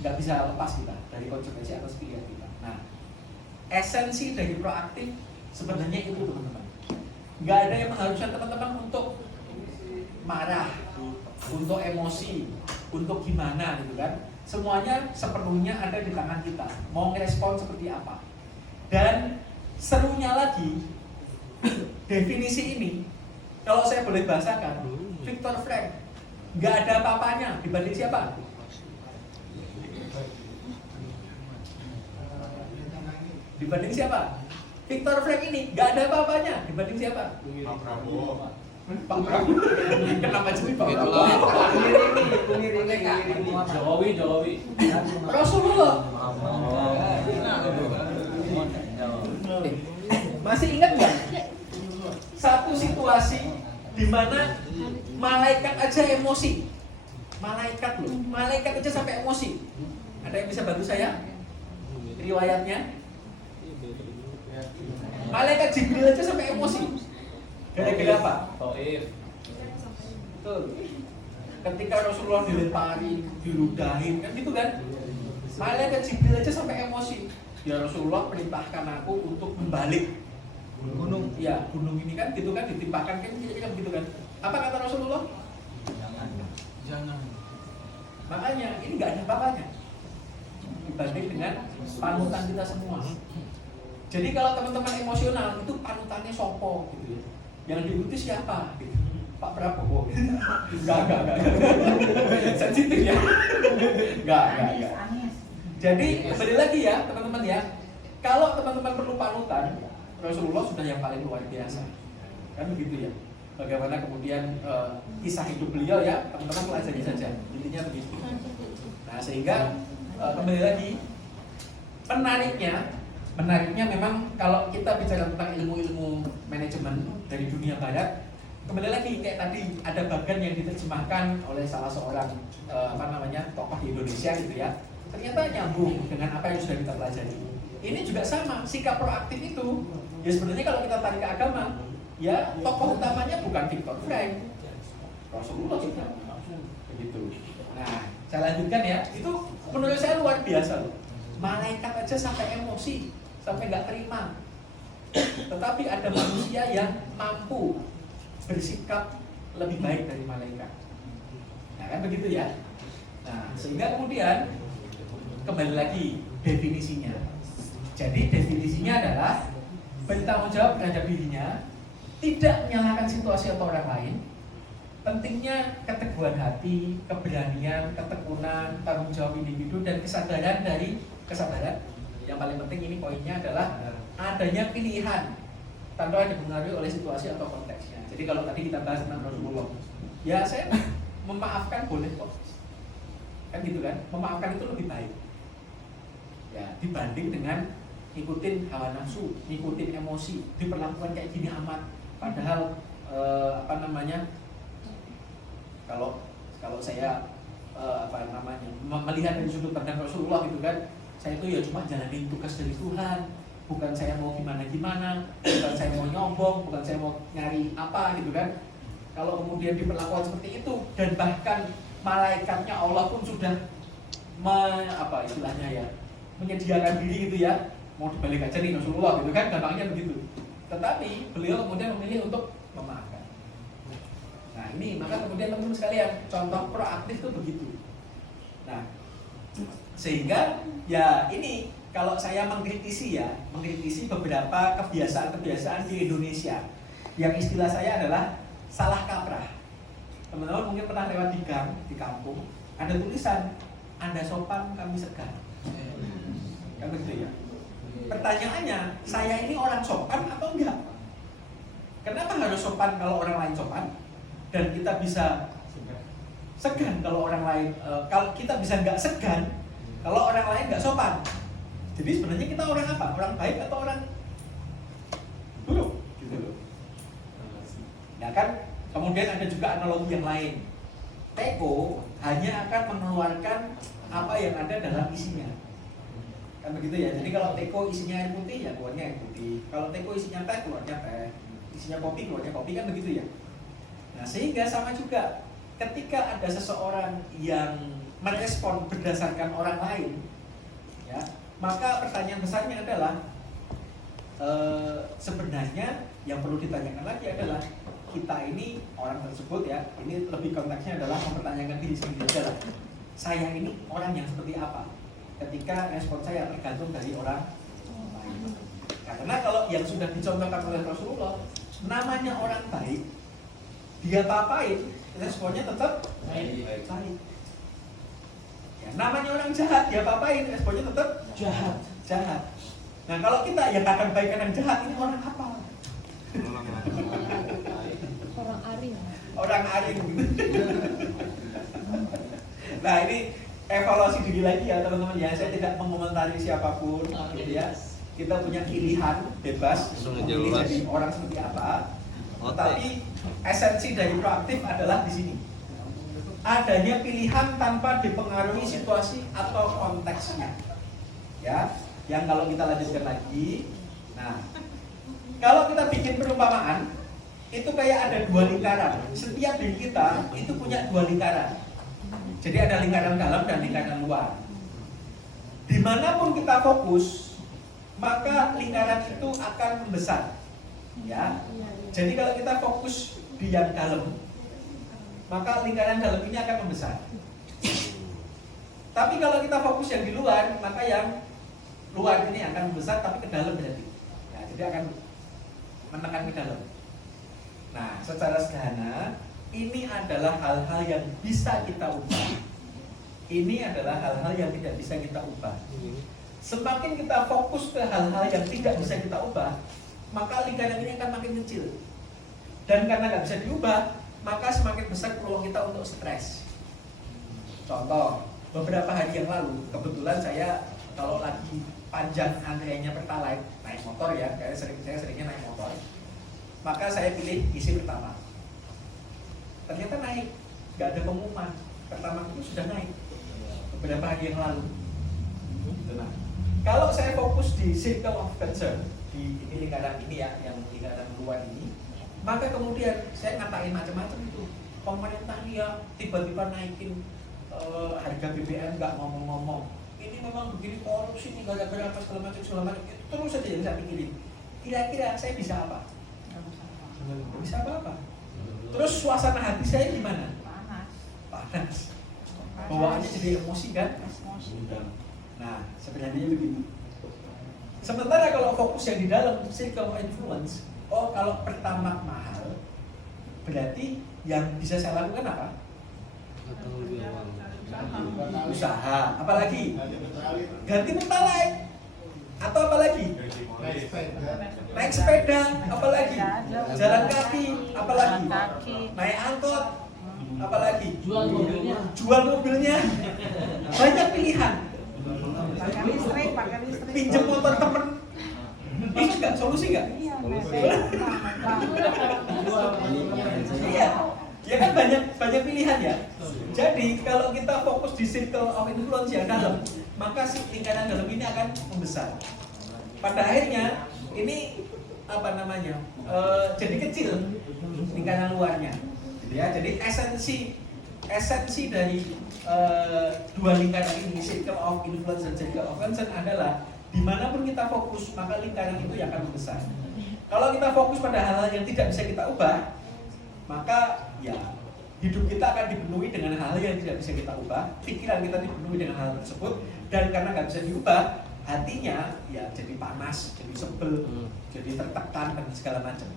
nggak bisa lepas kita dari konsekuensi atas pilihan kita. Nah, esensi dari proaktif sebenarnya itu teman-teman. Nggak ada yang mengharuskan teman-teman untuk marah, untuk emosi, untuk gimana gitu kan. Semuanya sepenuhnya ada di tangan kita. Mau ngerespon seperti apa. Dan serunya lagi, definisi ini, kalau saya boleh bahasakan, Viktor Frank, nggak ada apa-apanya dibanding siapa? Dibanding siapa? Viktor Frank ini nggak ada apa-apanya dibanding siapa? Pak Prabowo. Pak Prabowo. Kenapa jadi Pak Prabowo? Jokowi. Rasulullah. Masih ingat nggak? Satu situasi di mana malaikat aja emosi. Malaikat loh, malaikat aja sampai emosi. Ada yang bisa bantu saya? Riwayatnya? Malaikat Jibril aja sampai emosi. Gara-gara apa? Taif. Betul. Ketika Rasulullah dilempari, diludahin, kan gitu kan? Malaikat Jibril aja sampai emosi. Ya Rasulullah perintahkan aku untuk membalik gunung. Ya gunung ini kan gitu kan ditimpakan kan kira-kira begitu kan? Apa kata Rasulullah? Jangan. Makanya ini nggak ada apa-apanya. dibanding dengan panutan kita semua. Jadi kalau teman-teman emosional itu panutannya sopo gitu ya. Yang diikuti siapa? Gitu. Pak Prabowo. Enggak. Sensitif ya. Enggak. Jadi kembali lagi ya teman-teman ya. Kalau teman-teman perlu panutan, Rasulullah sudah yang paling luar biasa. Kan begitu ya. Bagaimana kemudian kisah hidup beliau ya, teman-teman pelajari saja. Intinya begitu. Nah, sehingga kembali lagi menariknya memang kalau kita bicara tentang ilmu-ilmu manajemen dari dunia barat, kembali lagi kayak tadi ada bagian yang diterjemahkan oleh salah seorang tokoh di Indonesia gitu ya. Ternyata nyambung dengan apa yang sudah kita pelajari. Ini juga sama, sikap proaktif itu. Ya sebenarnya kalau kita tarik ke agama, ya tokoh utamanya bukan Viktor Frank, Rasulullah juga. Begitu. Nah, saya lanjutkan ya. Itu menurut saya luar biasa loh. Malaikat aja sampai emosi, sampai nggak terima. Tetapi ada manusia yang mampu bersikap lebih baik dari malaikat. Nah kan begitu ya. Nah sehingga kemudian kembali lagi definisinya. Jadi definisinya adalah bertanggung jawab terhadap dirinya, tidak menyalahkan situasi atau orang lain. Pentingnya keteguhan hati, keberanian, ketekunan, tanggung jawab individu dan kesadaran. Yang paling penting ini poinnya adalah adanya pilihan tanpa dipengaruhi oleh situasi atau konteksnya. Jadi kalau tadi kita bahas tentang Rasulullah, ya saya memaafkan boleh kok, kan gitu kan? Memaafkan itu lebih baik, ya dibanding dengan ngikutin hawa nafsu, ngikutin emosi, diperlakukan kayak gini amat. Padahal kalau saya melihat dari sudut pandang Rasulullah gitu kan, saya itu ya cuma jalanin tugas dari Tuhan, bukan saya mau gimana-gimana, bukan saya mau nyombong, bukan saya mau nyari apa gitu kan. Kalau kemudian diperlakukan seperti itu dan bahkan malaikatnya Allah pun sudah menyediakan diri gitu ya, mau dibalik aja nih Rasulullah gitu kan, gampangnya begitu. Tetapi beliau kemudian memilih untuk memaafkan. Nah ini maka kemudian teman-teman sekalian, contoh proaktif itu begitu. Nah sehingga ya ini kalau saya mengkritisi beberapa kebiasaan-kebiasaan di Indonesia yang istilah saya adalah salah kaprah. Teman-teman mungkin pernah lewat di gang, di kampung, ada tulisan Anda sopan, kami segan. Kan begitu ya. Pertanyaannya, saya ini orang sopan atau enggak? Kenapa harus sopan kalau orang lain sopan? Dan kita bisa segan kalau orang lain, kalau kita bisa nggak segan kalau orang lain nggak sopan. Jadi sebenarnya kita orang apa? Orang baik atau orang buruk? Gitu loh. Nah kan, kemudian ada juga analogi yang lain. Teko hanya akan mengeluarkan apa yang ada dalam isinya. Kan begitu ya. Jadi kalau teko isinya air putih, ya keluarnya air putih. Kalau teko isinya teh, keluarnya teh. Isinya kopi, keluarnya kopi, kan begitu ya. Nah sehingga sama juga ketika ada seseorang yang merespon berdasarkan orang lain, ya, maka pertanyaan besarnya adalah sebenarnya yang perlu ditanyakan lagi adalah kita ini orang tersebut ya, ini lebih konteksnya adalah mempertanyakan diri sendiri adalah saya ini orang yang seperti apa ketika respon saya tergantung dari orang lain. Karena kalau yang sudah dicontohkan oleh Rasulullah, namanya orang baik, dia apa-apain, responnya tetap baik. Ya, namanya orang jahat, dia apa-apain, responnya tetap jahat. Nah kalau kita ya kadang baik kadang jahat, ini orang apa? Orang aring. Nah ini evaluasi diri lagi ya teman-teman ya. Saya tidak mengomentari siapapun, gitu ya. Kita punya pilihan bebas memilih jadi orang seperti apa. Tetapi esensi dari proaktif adalah di sini. Adanya pilihan tanpa dipengaruhi situasi atau konteksnya. Ya, yang kalau kita lanjutkan lagi. Nah, kalau kita bikin perumpamaan, itu kayak ada dua lingkaran. Setiap diri kita itu punya dua lingkaran. Jadi ada lingkaran dalam dan lingkaran luar. Dimanapun kita fokus, maka lingkaran itu akan membesar. Ya. Jadi kalau kita fokus di yang dalam, maka lingkaran dalam ini akan membesar. Tapi kalau kita fokus yang di luar, maka yang luar ini akan membesar tapi ke dalam berarti. Nah, jadi akan menekan ke dalam. Nah, secara sederhana ini adalah hal-hal yang bisa kita ubah. Ini adalah hal-hal yang tidak bisa kita ubah. Semakin kita fokus ke hal-hal yang tidak bisa kita ubah, maka lingkaran ini akan makin kecil. Dan karena nggak bisa diubah, maka semakin besar peluang kita untuk stres. Contoh, beberapa hari yang lalu, kebetulan saya kalau lagi panjang antriannya Pertalite, naik motor ya, saya seringnya naik motor. Maka saya pilih isi pertama. Ternyata naik, nggak ada pengumuman. Pertama itu sudah naik beberapa hari yang lalu. Nah, kalau saya fokus di circle of concern, di lingkaran ini ya, yang lingkaran luar ini, maka kemudian saya ngatain macam-macam itu. Pemerintah ya tiba-tiba naikin harga BBM, nggak ngomong-ngomong. Ini memang begini korupsi nih, gara-gara apa segala macam. Itu terus saja yang saya pikirin. Kira-kira saya bisa apa? Nggak bisa apa-apa. Terus suasana hati saya gimana? Panas. Bawaannya jadi emosi kan? Nah, sebenarnya begitu. Sementara kalau fokus yang di dalam circle of influence, oh kalau pertama mahal, berarti yang bisa saya lakukan apa? Usaha. Apalagi? Ganti Pertalite. Atau apalagi? Naik sepeda. Apalagi? Jalan kaki. Apalagi? Naik angkot. Apalagi? Jual mobilnya. Banyak pilihan. Pakai listrik. Pinjam motor temen. Itu nggak solusi nggak? Iya. Ya kan banyak pilihan ya. Jadi kalau kita fokus di circle of influence yang dalam, maka si lingkaran dalam ini akan membesar. Pada akhirnya ini apa namanya? Jadi kecil lingkaran luarnya. Ya, jadi esensi dari dua lingkaran ini, circle of influence dan circle of concern adalah dimanapun kita fokus, maka lingkaran itu yang akan membesar. Kalau kita fokus pada hal-hal yang tidak bisa kita ubah, maka ya hidup kita akan dipenuhi dengan hal-hal yang tidak bisa kita ubah, pikiran kita dipenuhi dengan hal tersebut, dan karena nggak bisa diubah, hatinya ya jadi panas, jadi sebel, jadi tertekan dan segala macam.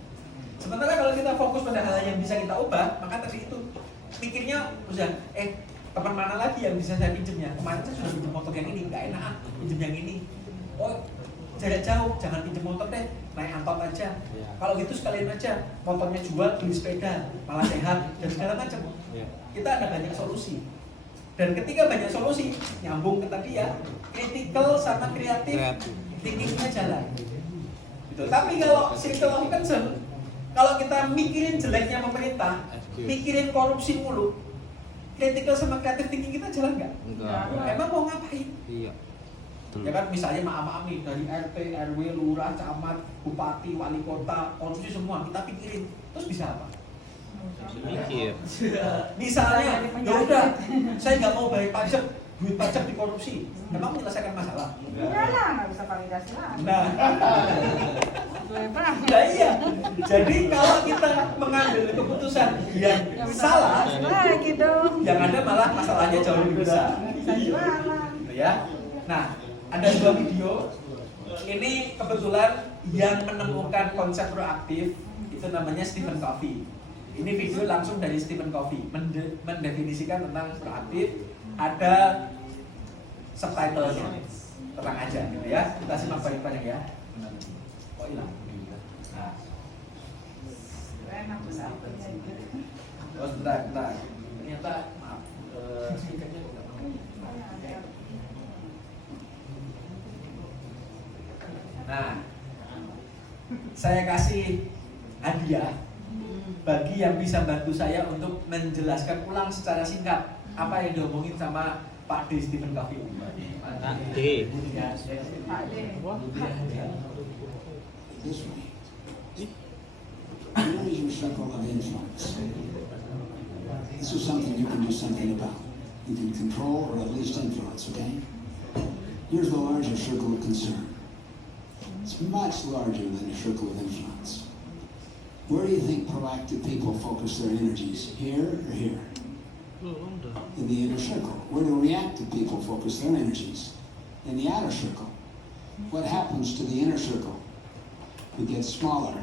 Sementara kalau kita fokus pada hal yang bisa kita ubah, maka tadi itu pikirnya udah, teman mana lagi yang bisa saya pinjemnya? Kemarin saya sudah pinjam motor yang ini, nggak enak, pinjam yang ini. Oh, jarak jauh, jangan pinjam motor deh, naik angkot aja. Kalau gitu sekalian aja, motornya jual, beli sepeda, malah sehat dan segala macam. Kita ada banyak solusi. Dan ketika banyak solusi, nyambung ke tadi ya, critical sama kreatif, thinkingnya jalan. Gitu. Tapi kalau circle of concern, kalau kita mikirin jeleknya pemerintah, mikirin korupsi mulu, critical sama kreatif thinking kita jalan nggak? Emang mau ngapain? Iya. Ya kan misalnya maaf nih dari RT, RW, lurah, camat, bupati, wali kota, korupsi semua kita pikirin, terus bisa apa? Mikir. Misalnya, ya udah, saya nggak mau bayar pajak, duit pajak dikorupsi, memang menyelesaikan masalah? Enggak lah, nggak bisa validasi lah. Nah iya, jadi kalau kita mengambil keputusan yang salah, yang ada malah masalahnya jauh lebih besar. Gitu ya. Nah, ada dua video. Ini kebetulan yang menemukan konsep proaktif itu namanya Stephen Covey. Ini video langsung dari Stephen Covey mendefinisikan tentang proaktif. Ada subtitlenya, tenang aja gitu ya. Kita simak banyak-banyak ya. Kok hilang? Nah. Oh sebentar. Ternyata maaf, speakernya udah mau. Nah, saya kasih hadiah bagi yang bisa bantu saya untuk menjelaskan ulang secara singkat apa yang diomongin sama Pak D. Stephen Covey. Pak D. This way. You use your circle of influence. This is something you can do something about. You can control or at least influence, okay? Here's the larger circle of concern. It's much larger than a circle of influence. Where do you think proactive people focus their energies? Here or here? in the inner circle. Where do reactive people focus their energies? In the outer circle. What happens to the inner circle? It gets smaller.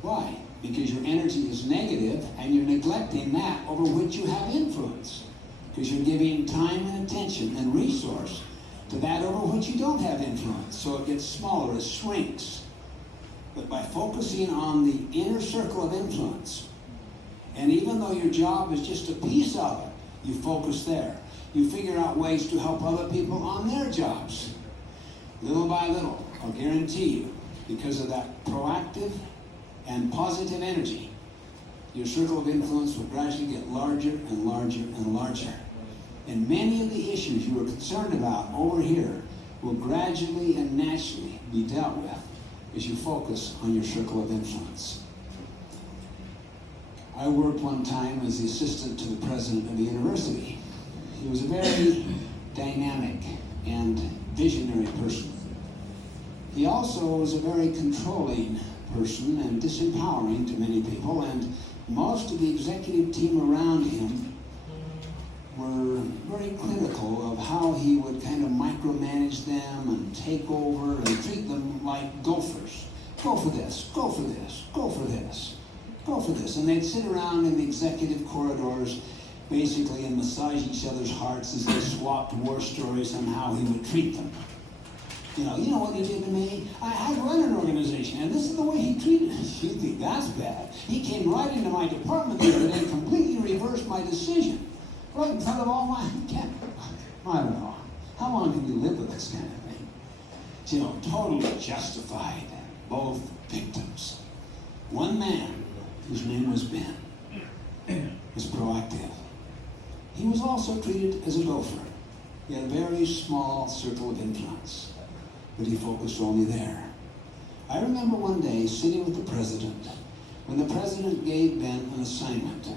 Why? Because your energy is negative and you're neglecting that over which you have influence. Because you're giving time and attention and resource to that over which you don't have influence. So it gets smaller, it shrinks. But by focusing on the inner circle of influence, and even though your job is just a piece of it, you focus there. You figure out ways to help other people on their jobs. Little by little, I'll guarantee you, because of that proactive and positive energy, your circle of influence will gradually get larger and larger and larger. And many of the issues you are concerned about over here will gradually and naturally be dealt with as you focus on your circle of influence. I worked one time as the assistant to the president of the university. He was a very dynamic and visionary person. He also was a very controlling person and disempowering to many people, and most of the executive team around him were very critical of how he would kind of micromanage them and take over and treat them like gophers. Go for this, go for this, go for this, go for this. And they'd sit around in the executive corridors basically and massage each other's hearts as they swapped war stories on how he would treat them. You know what he did to me? I run an organization, and this is the way he treated me. You think that's bad? He came right into my department the other day and completely reversed my decision. Right in front of all my... I don't know. How long can you live with this kind of thing? Totally justified both victims. One man, whose name was Ben, was proactive. He was also treated as a gopher. He had a very small circle of influence, but he focused only there. I remember one day sitting with the president when the president gave Ben an assignment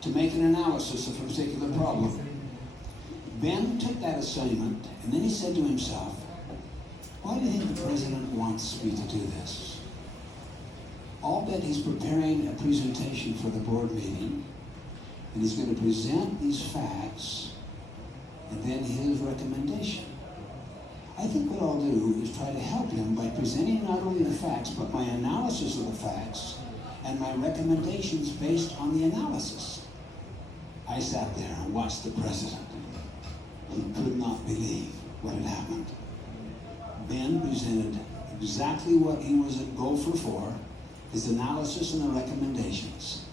to make an analysis of a particular problem. Ben took that assignment and then he said to himself, why do you think the president wants me to do this? I'll bet he's preparing a presentation for the board meeting and he's going to present these facts and then his recommendation. I think what I'll do is try to help him by presenting not only the facts, but my analysis of the facts and my recommendations based on the analysis. I sat there and watched the president. He could not believe what had happened. Ben presented exactly what he was a gopher for, his analysis and the recommendations.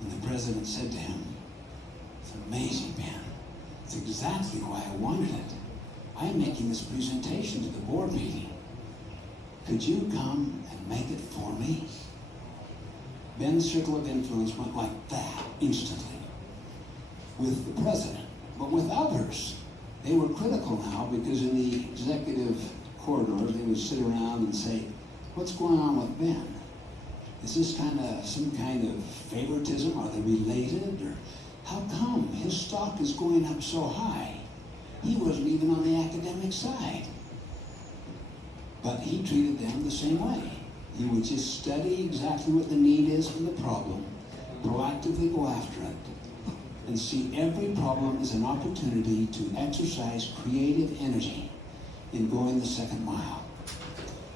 And the president said to him, it's amazing, Ben. It's exactly why I wanted it. I am making this presentation to the board meeting. Could you come and make it for me? Ben's circle of influence went like that instantly with the president. But with others, they were critical now because in the executive corridors, they would sit around and say, what's going on with Ben? Is this some kind of favoritism? Are they related? Or how come his stock is going up so high? He wasn't even on the academic side. But he treated them the same way. He would just study exactly what the need is for the problem, proactively go after it, and see every problem as an opportunity to exercise creative energy in going the second mile.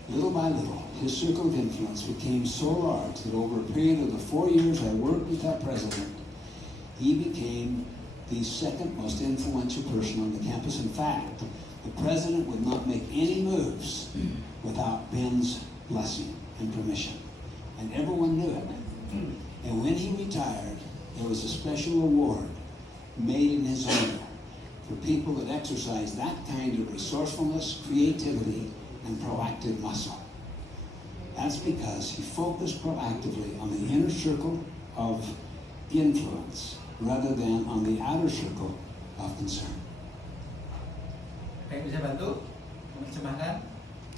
Little by little, his circle of influence became so large that over a period of the 4 years I worked with that president, he became the second most influential person on the campus. In fact, the president would not make any moves without Ben's blessing and permission. And everyone knew it. And when he retired, there was a special award made in his honor for people that exercise that kind of resourcefulness, creativity, and proactive muscle. That's because he focused proactively on the inner circle of influence rather than on the outer circle of concern. Baik, bisa bantu menerjemahkan?